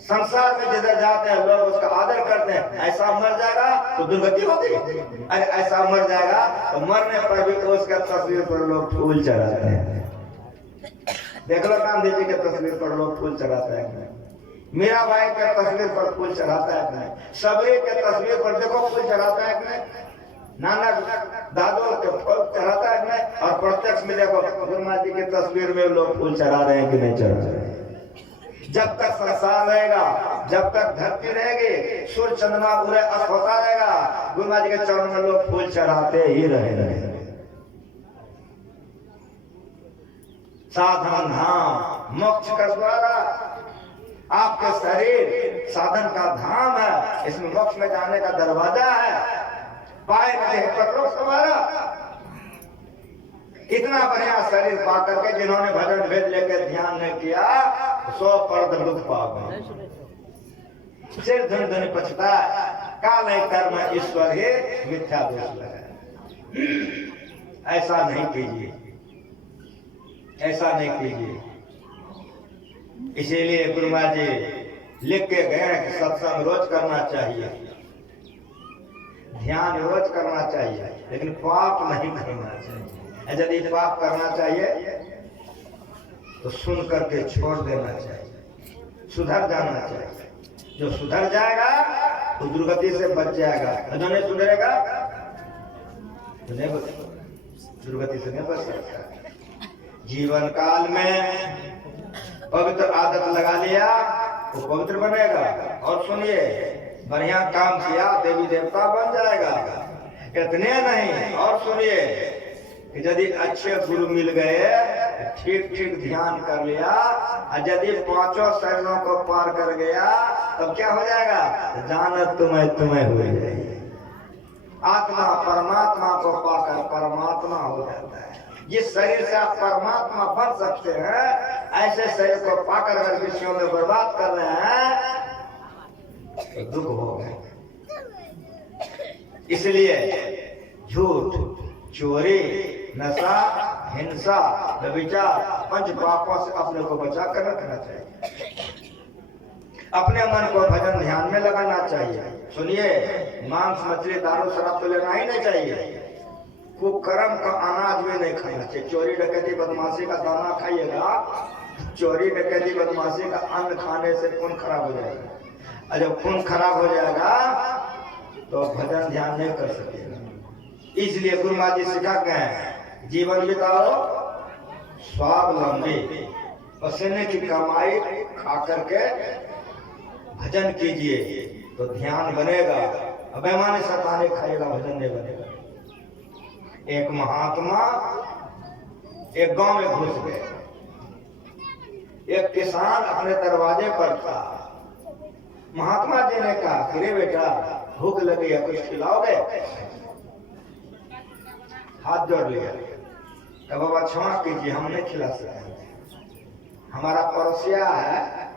संसार में जिधर जाते हैं लोग उसका आदर करते हैं। ऐसा मर जाएगा तो दुर्गति होती है। अरे ऐसा मर जाएगा तो मरने पर भी तो उसका तस्वीर पर लोग फूल चढ़ाते हैं। देख लो गांधी जी के तस्वीर पर लोग फूल चढ़ाते हैं, मीराबाई के तस्वीर पर फूल चढ़ाता है कि नहीं, सबरी के तस्वीर पर देखो फूल चढ़ाता है कि नहीं, नानक दादो के फूल चढ़ाता है कि नहीं। और प्रत्यक्ष में देखो गुरु महाराज जी की तस्वीर में लोग फूल चढ़ा रहे हैं कि नहीं चढ़ा रहे हैं। जब तक संसार रहेगा, जब तक धरती रहेगी, सूर्य चंद्रमा पूरे अस्त होता रहेगा, गुरु महाराज जी के चरणों में लोग फूल चढ़ाते ही रहेंगे। साधन धाम मोक्ष का द्वारा, आपके शरीर साधन का धाम है, इसमें मोक्ष में जाने का दरवाजा है। पाए देह पकड़ो सवारा। इतना बढ़िया शरीर पा करके जिन्होंने भजन भेद लेकर ध्यान नहीं किया, 100 पर्द दुख पा गए। सिर धन धन पछता, काल कर्म ईश्वर ही मिथ्या दोष लगा। ऐसा नहीं कीजिए, ऐसा नहीं कीजिए। इसीलिए गुरु महाराज जी लिख के गए कि सत्संग रोज करना चाहिए, ध्यान रोज करना चाहिए, लेकिन पाप नहीं करना चाहिए। यदि पाप करना चाहिए तो सुन करके छोड़ देना चाहिए, सुधर जाना चाहिए। जो सुधर जाएगा वो दुर्गति से बच जाएगा, जो नहीं सुधरेगा तो नहीं बच, दुर्गति से नहीं बच सकता। जीवन काल में पवित्र आदत लगा लिया वो पवित्र बनेगा। और सुनिए, बढ़िया काम किया देवी देवता बन जाएगा। इतने नहीं, और सुनिए कि यदि अच्छे गुरु मिल गए, ठीक ठीक ध्यान कर लिया, और यदि 5 शरणों को पार कर गया तब क्या हो जाएगा? जानत तुम्हें तुम्हें हो जाएगी। आत्मा परमात्मा को पाकर परमात्मा हो जाता है। जिस शरीर से आप परमात्मा बन सकते हैं, ऐसे शरीर को पाकर अगर विषयों में बर्बाद कर रहे हैं तो दुख होगा। इसलिए झूठ, चोरी, नशा, हिंसा, व्यभिचार, 5 पापों से अपने को बचा कर रखना चाहिए। अपने मन को भजन ध्यान में लगाना चाहिए। सुनिए, मांस मछली दारू शराब तो लेना ही नहीं चाहिए। कुकर्म का अनाज भी नहीं खाना चाहिए। चोरी डकैती बदमाशी का दाना खाइएगा, चोरी डकैती बदमाशी का अन्न खाने से खून खराब हो जाएगा, और जब खून खराब हो जाएगा तो भजन ध्यान नहीं कर सकेगा। इसलिए गुरु महाराज जी सिखा गए, जीवन बिताओ स्वावलंबी, पसीने की कमाई खा करके भजन कीजिए तो ध्यान बनेगा। बेईमानी सताने खाएगा, भजन नहीं बनेगा। एक महात्मा एक गांव में घुस गए। एक किसान अपने दरवाजे पर था। महात्मा जी ने कहा, अरे बेटा भूख लगी है, कुछ खिलाओगे? हाथ जोड़ लिया, तो बाबा क्षमा कीजिए, हम नहीं खिला सकते। हमारा पड़ोसिया है,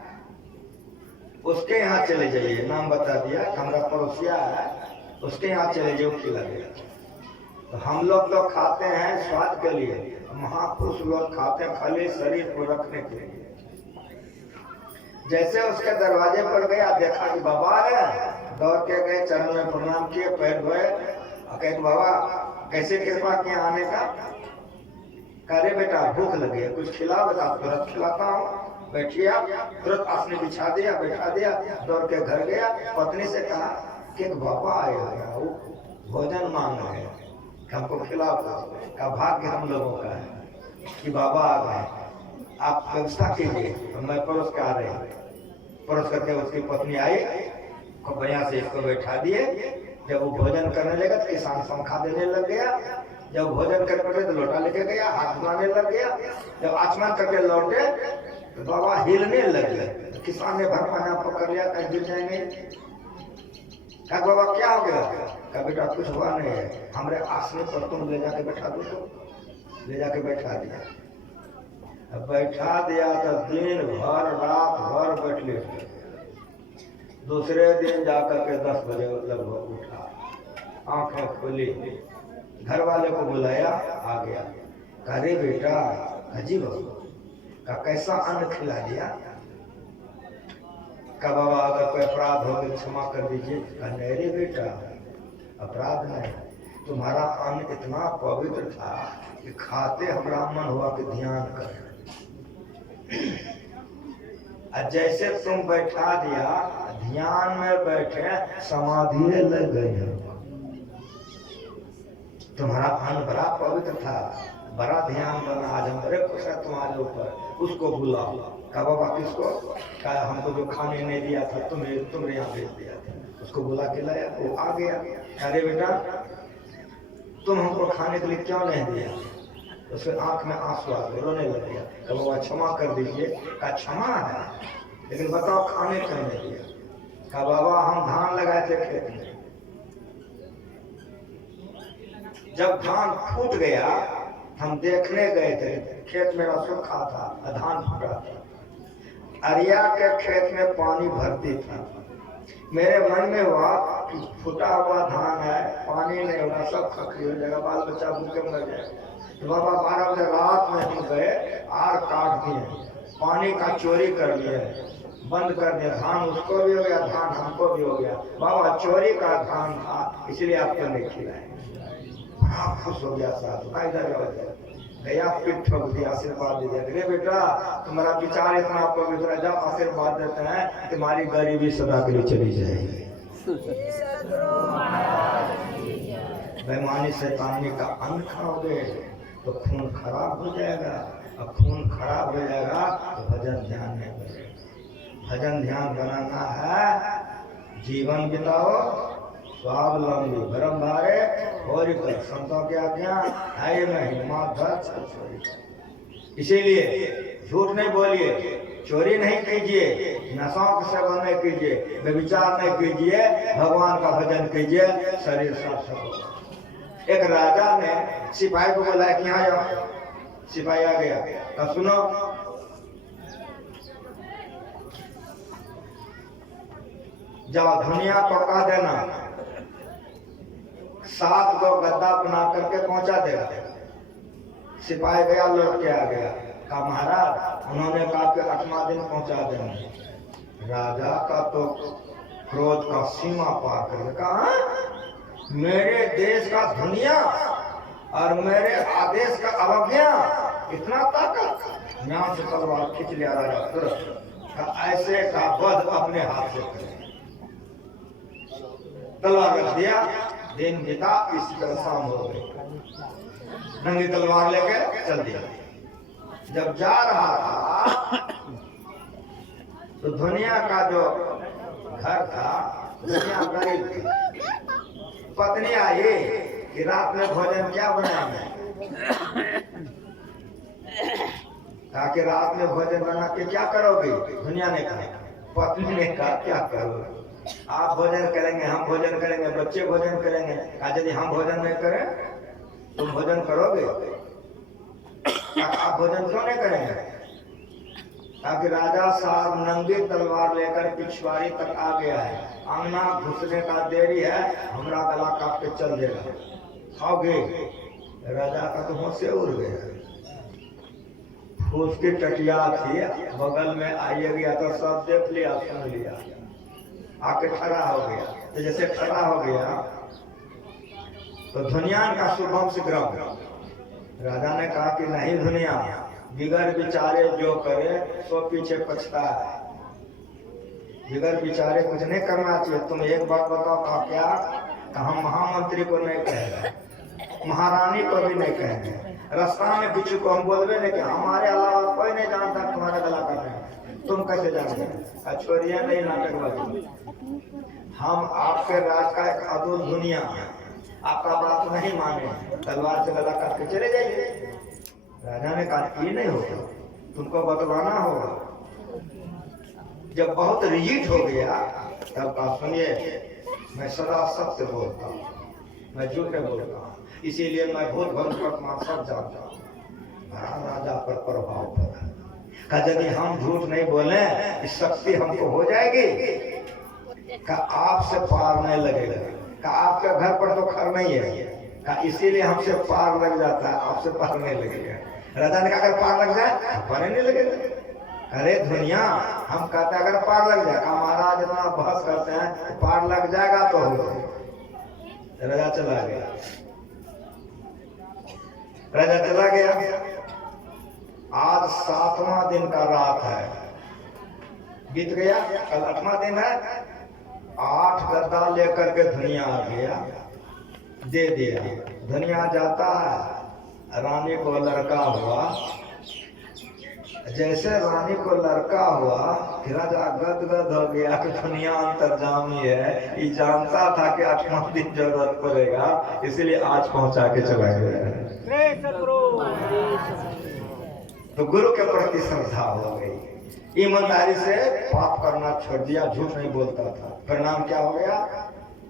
उसके यहाँ चले जाइए। नाम बता दिया, हमारा पड़ोसिया है, उसके यहाँ चले जाओ, खिला दिया। तो हम लोग तो खाते हैं स्वाद के लिए, महापुरुष लोग खाते हैं खाली शरीर को रखने के लिए। जैसे उसके दरवाजे पर गया, देखा कि बाबा है, दौड़ के गए, चरण में प्रणाम किए, पैर धोए, कहे बाबा कैसे कृपा किया आने का? अरे बेटा भूख लगी है, कुछ खिलाओ? बता, तुरंत खिलाता हूँ, बैठिए आप। तुरंत आपने बिछा दिया, बैठा दिया, दौड़ के घर गया। पत्नी से कहा कि बाबा आए हैं, वो भोजन मांग रहे हैं, हमको खिलाओ। का भाग्य हम लोगों का है कि बाबा आ गए, आप व्यवस्था कीजिए, मैं परोस के आ रहे हैं। परोस करके उसकी पत्नी आई, खूब बढ़िया से इसको बैठा दिए। जब वो भोजन करने लगा तो किसान पंखा देने लग गया। जब भोजन कर पड़े तो लोटा लेके गया, हाथ धुलाने लग गया। जब आचमन करके लौटे तो बाबा हिलने लग गए। तो किसान ने भर पाना पकड़ लिया, कहीं गिर जाएंगे। कहा बाबा क्या हो गया? कहा बेटा कुछ हुआ नहीं है, हमारे आसने पर तुम ले जाके बैठा दो। तो ले जाके बैठा दिया। अब बैठा दिया तो दिन भर रात भर बैठ ले। दूसरे दिन जाकर के 10 बजे लगभग उठा, आंखें खोली, घर वाले को बुलाया, आ गया। अरे बेटा अजीब का कैसा अन्न खिला दिया? का बाबा अगर कोई अपराध हो तो क्षमा कर दीजिए। नहीं रे बेटा अपराध नहीं, तुम्हारा अन्न इतना पवित्र था कि खाते हमारा मन हुआ कि ध्यान कर। जैसे तुम बैठा दिया, ध्यान में बैठे, समाधि लग गई। तुम्हारा अन्न बड़ा पवित्र था, बड़ा ध्यान बना, आज हम बड़े खुश है तुम्हारे ऊपर। उसको बुलाओ। कहा बाबा किसको? कहा हमको जो खाने नहीं दिया था, तुम्हें यहाँ भेज दिया था। उसको बुला के लाया, वो आ गया। अरे बेटा तुम हमको खाने के लिए क्यों नहीं दिया? उसके आंख में आंसू आ गए, रोने लग गया। कहा बाबा क्षमा कर दीजिए। कहा क्षमा है, लेकिन बताओ खाने क्यों नहीं दिया? कहा बाबा हम धान लगाए थे खेत में, जब धान फूट गया हम देखने गए थे, खेत मेरा सूखा था, धान फूटा था। अरिया के खेत में पानी भरती था। मेरे मन में हुआ कि फूटा हुआ धान है, पानी नहीं होगा, सब खखरी हो जाएगा, बाल बच्चा भूखे मर जाएगा। तो बाबा 12 बजे रात में हम गए, आर काट दिए, पानी का चोरी कर लिए, बंद कर दिया। धान उसको भी हो गया, धान हमको भी हो गया। बाबा चोरी का धान था, इसलिए आपको नहीं खिलाए। बड़ा खुश हो गया साहब। इधर गया, पीठ ठोक दिया, आशीर्वाद दे दिया। अरे बेटा तुम्हारा विचार इतना पवित्र है, जब आशीर्वाद देते हैं तुम्हारी गरीबी सदा के लिए चली जाएगी। बेईमानी शैतानी का अन्न खाओगे तो खून खराब हो जाएगा, अब खून खराब हो जाएगा तो भजन ध्यान नहीं बनेगा। भजन ध्यान बनाना है, जीवन बिताओ स्वावलंबी, भरम भारे और संतों की आज्ञा है नहीं, इसीलिए झूठ नहीं बोलिए, चोरी नहीं कीजिए, नशाओं का सेवन नहीं कीजिए, व्यभिचार नहीं कीजिए, भगवान का भजन कीजिए, शरीर साफ होगा। एक राजा ने सिपाही को बुलाया कि यहाँ जाओ। सिपाही आ गया, अब सुनो जाओ धनिया पका देना, 7 गो गद्दा बना करके पहुंचा देगा। सिपाही गया, लौट के आ गया। कहा महाराज उन्होंने कहा कि 8वां दिन पहुंचा देना। राजा का तो क्रोध का सीमा पार कर कहा, मेरे देश का दुनिया और मेरे आदेश का अवज्ञा, इतना ताकत। यहाँ से तलवार खींच लिया राजा तुरंत का ऐसे का वध अपने हाथ से करे। तलवार रख दिया, दिन बीता, इसी तरह शाम हो गई, नंगी तलवार लेके चल दिया। जब जा रहा था तो दुनिया का जो घर था, दुनिया गरीब थी। पत्नी आई कि रात में भोजन क्या बनाएंगे, ताकि रात में भोजन बना के क्या करोगे, दुनिया ने कहा। पत्नी ने कहा क्या करोगे, आप भोजन करेंगे, हम भोजन करेंगे, बच्चे भोजन करेंगे। कहा यदि हम भोजन नहीं करें तुम भोजन करोगे, आप भोजन क्यों नहीं करेंगे। ताकि राजा साहब नंगी तलवार लेकर पिछवाड़ी तक आ गया है, अंगना घुसने का देरी है, हमरा गला काट के चल देगा, खाओगे। राजा का तो होश से उड़ गया। उसकी टटिया थी बगल में, आइए गया तो सब देख लिया, सुन लिया, आके खड़ा हो गया। तो जैसे खड़ा हो गया तो धुनियान का शुभम शीघ्रम। राजा ने कहा कि नहीं दुनिया, बिगर विचारे जो करे सो पीछे पछता है। बिगर विचारे कुछ नहीं करना चाहिए। तुम एक बात बताओ, कहा क्या, हम महामंत्री को नहीं कहेंगे, महारानी को भी नहीं कहेंगे, रास्ता में बिच्छू को हम बोलबे नहीं कि हमारे अलावा कोई नहीं जानता तुम्हारा गला काटना है, तुम कैसे जानते। छोड़िए नहीं नाटकबाजी, हम आपके राज का एक अद्भुत दुनिया है, आपका बात नहीं माने, तलवार से गला काट के चले जाइए। राजा ने कहा ये नहीं होगा, तुमको बतलाना होगा। जब बहुत रिजिट हो गया तब कहा सुनिए, मैं सदा सत्य बोलता हूँ, मैं झूठ नहीं बोलता हूँ, इसीलिए मैं भूत भविष्य सब जानता हूँ। राजा पर प्रभाव पड़ा। कहा यदि हम झूठ नहीं बोले इस शक्ति हमको हो जाएगी, का आपसे पार नहीं लगेगा, का आपके घर पर तो खर नहीं है, का इसीलिए हमसे पार लग जाता है, आपसे पार नहीं लगेगा। राजा ने कहा अगर पार लग जाए पार नहीं लगेगा। अरे दुनिया, हम कहते हैं अगर पार लग जाए, का महाराज इतना बहस करते हैं पार लग जाएगा तो हो। राजा चला गया, राजा चला गया। आज 7वां दिन का रात है, बीत गया, कल 8वां दिन है। 8 गद्दा लेकर के धनिया आ गया, दे दिया। धनिया जाता है, रानी को लड़का हुआ। जैसे रानी को लड़का हुआ कि राजा गदगद हो गया कि दुनिया अंतर्जामी है, ये जानता था कि 8वां दिन जरूरत पड़ेगा, इसलिए आज पहुंचा के चला गया। तो गुरु के प्रति श्रद्धा हो गई, ईमानदारी से पाप करना छोड़ दिया, झूठ नहीं बोलता था। परिणाम क्या हो गया,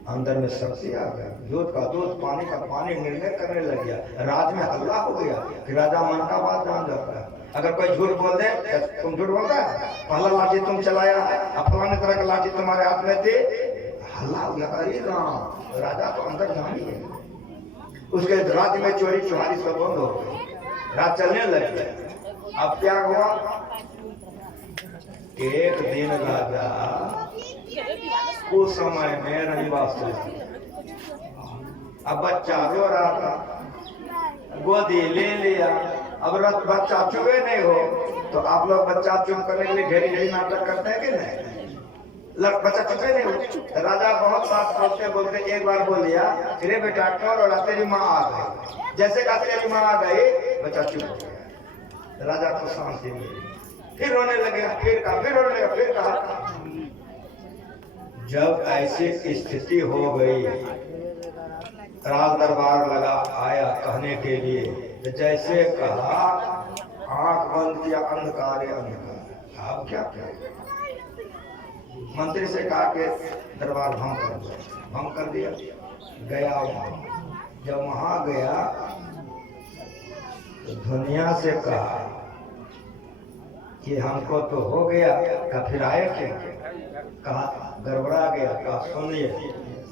अंदर में शक्ति आ गया, दूध का दूध, पानी का पानी निर्णय करने लग गया। राज में हल्ला हो गया कि राजा मन का बात जान जाता है। अगर कोई झूठ बोल दे, तुम झूठ बोलता है, पहला लाठी तुम चलाया, फलाने तरह का लाठी तुम्हारे हाथ में थी, हल्ला हो गया। अरे राम, राजा तो अंदर जानी है। उसके राज्य में चोरी चुहारी सब बंद हो गई, रात चलने लगी। अब क्या हुआ, एक दिन राजा उस समय में रनिवास चले, अब बच्चा रो रहा था, गोदी ले लिया। अब बच्चा चुपे नहीं हो तो आप लोग बच्चा चुप करने के लिए ढेरी ढेरी नाटक करते हैं कि नहीं। बच्चा चुपे नहीं हो। राजा बहुत बात बोलते बोलते एक बार बोल दिया, अरे बेटा क्यों रो रहा, तेरी माँ आ गई। जैसे कहा तेरी माँ आ गई, बच्चा चुप हो गया। राजा को शांति मिली, फिर रोने लगे, फिर कहा, फिर रोने लगा, फिर कहा। जब ऐसी स्थिति हो गई, राज दरबार लगा आया कहने के लिए, तो जैसे कहा आंख बंद किया, अंधकार अंधकार। आप क्या करें, मंत्री से कहा कि दरबार भंग कर दिया। गया वहां, जब वहां गया तो दुनिया से कहा कि हमको तो हो गया, का फिर आए थे, कहा गड़बड़ा गया। कहा सुनिए,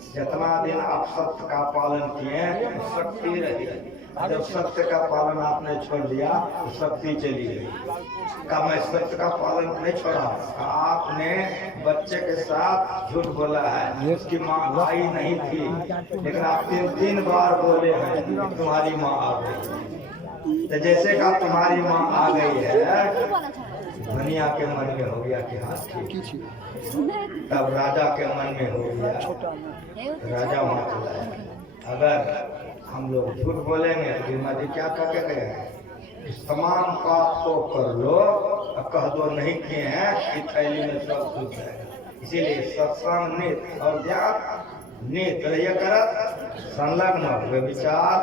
जितना दिन आप सत्य का पालन किए शक्ति रही, जब सत्य का पालन आपने छोड़ दिया तो शक्ति चली गई। का मैं सत्य का पालन नहीं छोड़ा, आपने बच्चे के साथ झूठ बोला है। उसकी माँ आई नहीं थी, लेकिन आप 3 बार बोले हैं कि तुम्हारी माँ आ गई। तो जैसे का तुम्हारी माँ आ गई है, दुनिया के मन में हो गया कि हाँ ठीक, तब राजा के मन में हो गया, राजा वहां चला है। अगर हम लोग झूठ बोलेंगे तो बीमा जी क्या करके गए, इस तमाम पाप को कर लो और कह दो नहीं किए हैं कि थैली में सब कुछ है। इसीलिए सत्संग नित और ज्ञान नित रहिए करत संलग्न वे विचार,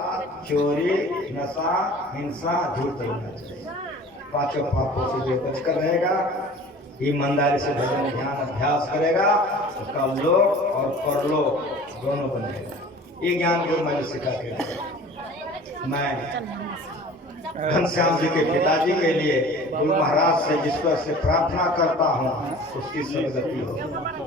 चोरी, नशा, हिंसा, झूठ रहना चाहिए। 5 पापों से जो बच कर रहेगा, ईमानदारी से भजन ध्यान अभ्यास करेगा, उसका लोक और परलोक दोनों बनेगा। ये ज्ञान को मैंने सिखा के मैं घनश्याम जी के पिताजी के लिए गुरु महाराज से ईश्वर से प्रार्थना करता हूँ उसकी सदगति हो।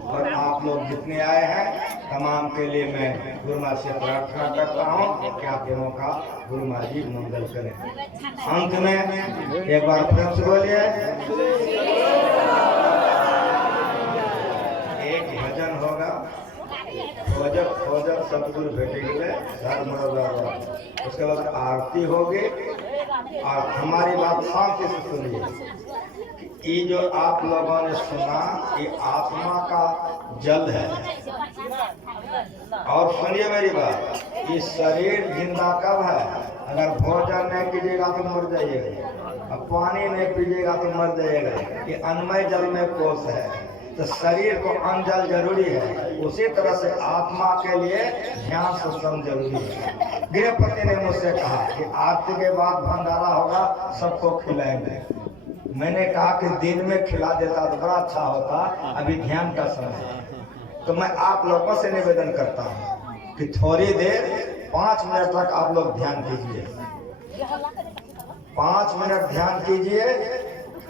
और आप लोग जितने आए हैं तमाम के लिए मैं गुरु महाराज से प्रार्थना करता हूँ कि आप दोनों का गुरु महाराज जी मंगल करें। अंत में एक बार प्रेम से बोलिए, एक भजन होगा, खोजत खोजत सतगुरु भेटेंगे, धर्म उसके बाद आरती होगी। और हमारी बात शांति से सुनिए, ये जो आप लोगों ने सुना ये आत्मा का जल है। और सुनिए मेरी बात, ये शरीर जिंदा कब है, अगर भोजन नहीं कीजिएगा तो मर जाइएगा, और पानी नहीं पीजिएगा तो मर जाइएगा। ये अन्नमय जल में कोष है, तो शरीर को अन्न जल जरूरी है। उसी तरह से आत्मा के लिए ध्यान सत्संग जरूरी है। गृहपति ने मुझसे कहा कि आरती के बाद भंडारा होगा, सबको खिलाएंगे। मैंने कहा कि दिन में खिला देता तो बड़ा अच्छा होता, अभी ध्यान का समय है। तो मैं आप लोगों से निवेदन करता हूँ कि थोड़ी देर 5 मिनट तक आप लोग ध्यान कीजिए, 5 मिनट ध्यान कीजिए।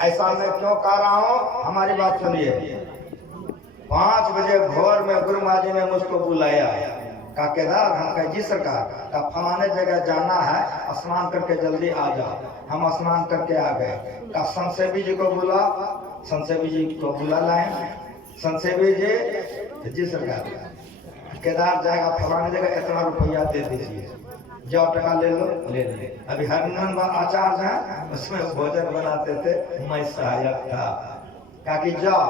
ऐसा मैं क्यों कह रहा हूँ, हमारी बात सुनिए। 5 बजे भोर में गुरु महाराज जी ने मुझको बुलाया, का केदार हम कहे जी सरकार का फलाने जगह जाना है, स्नान करके जल्दी आ जाओ। हम स्नान करके आ गए। का संसेवी जी को बुला, संसेवी जी को बुला लाए। संसेवी जी सरकार केदार जाएगा फलाने जगह, इतना रुपया दे दीजिए, जाओ टका ले लो, ले ले। अभी हरिनंदन आचार्य हैं, उसमें भोजन बनाते थे, मैं सहायक था। ताकि जाओ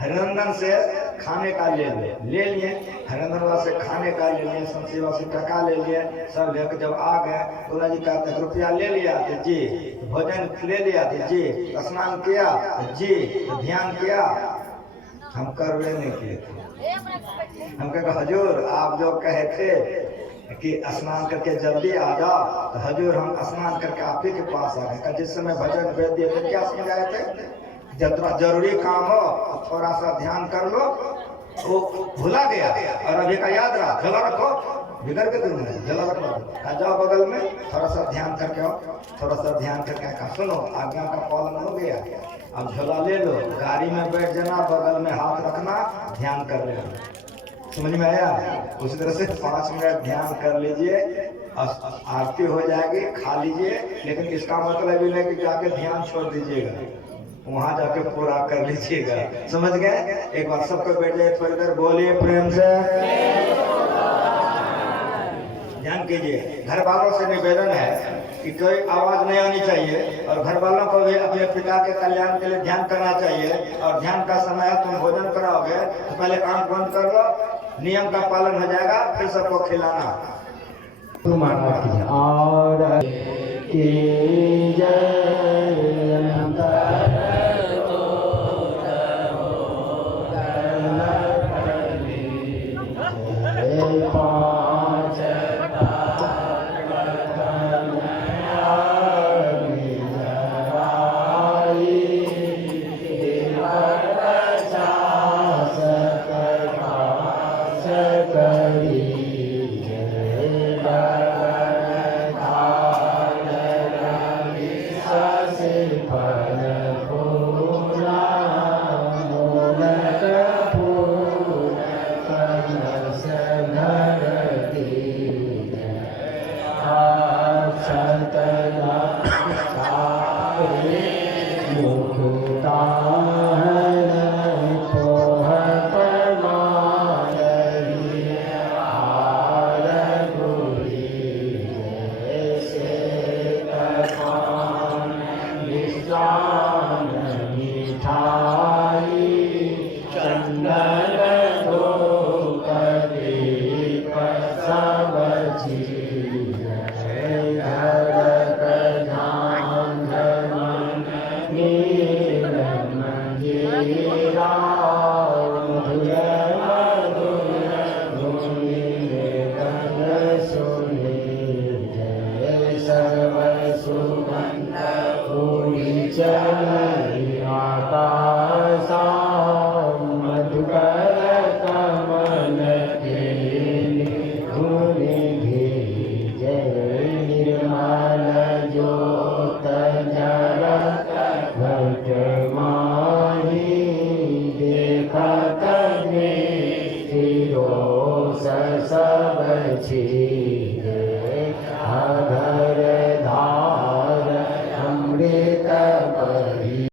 हरिनंदन से खाने का ले लिए, हरिनंदन से खाने का ले लिए, संसेवा से टका ले लिए, सब लेकर जब आ गए बोला जी कहते रुपया ले लिया तो जी, भोजन ले लिया तो जी, स्नान किया तो जी, ध्यान किया। हम करवे नहीं किए थे। हम कहा हजूर आप जो कहे थे कि स्नान करके जल्दी आ जाओ, तो हजूर हम स्नान करके आप ही के पास आ गए। जिस समय भजन भेज दिए थे क्या समझाए थे, जब थोड़ा जरूरी काम हो थोड़ा सा ध्यान कर लो, वो भुला गया और अभी का याद रहा, जला रखो, बिगड़ के तुम जला रखो, जाओ बगल में थोड़ा सा ध्यान करके आओ, थोड़ा सा ध्यान करके कहा सुनो आज्ञा का पालन हो गया, अब झोला ले लो, गाड़ी में बैठ जाना, बगल में हाथ रखना, ध्यान कर लेना। समझ में आया? उसी तरह से 5 मिनट ध्यान कर लीजिए, आरती हो जाएगी, खा लीजिए। लेकिन इसका मतलब ये नहीं कि जाके ध्यान छोड़ दीजिएगा, वहां जाके पूरा कर लीजिएगा। समझ गए? एक बार सबको बैठ जाए, थोड़ी देर बोलिए प्रेम से, ध्यान कीजिए। घर वालों से निवेदन है कि कोई आवाज नहीं आनी चाहिए, और घर वालों को भी अपने पिता के कल्याण के लिए ध्यान करना चाहिए। और ध्यान का समय है, तुम भोजन कराओगे तो पहले आंख बंद कर लो, नियम का पालन हो जाएगा, फिर सबको खिलाना। और नहीं आता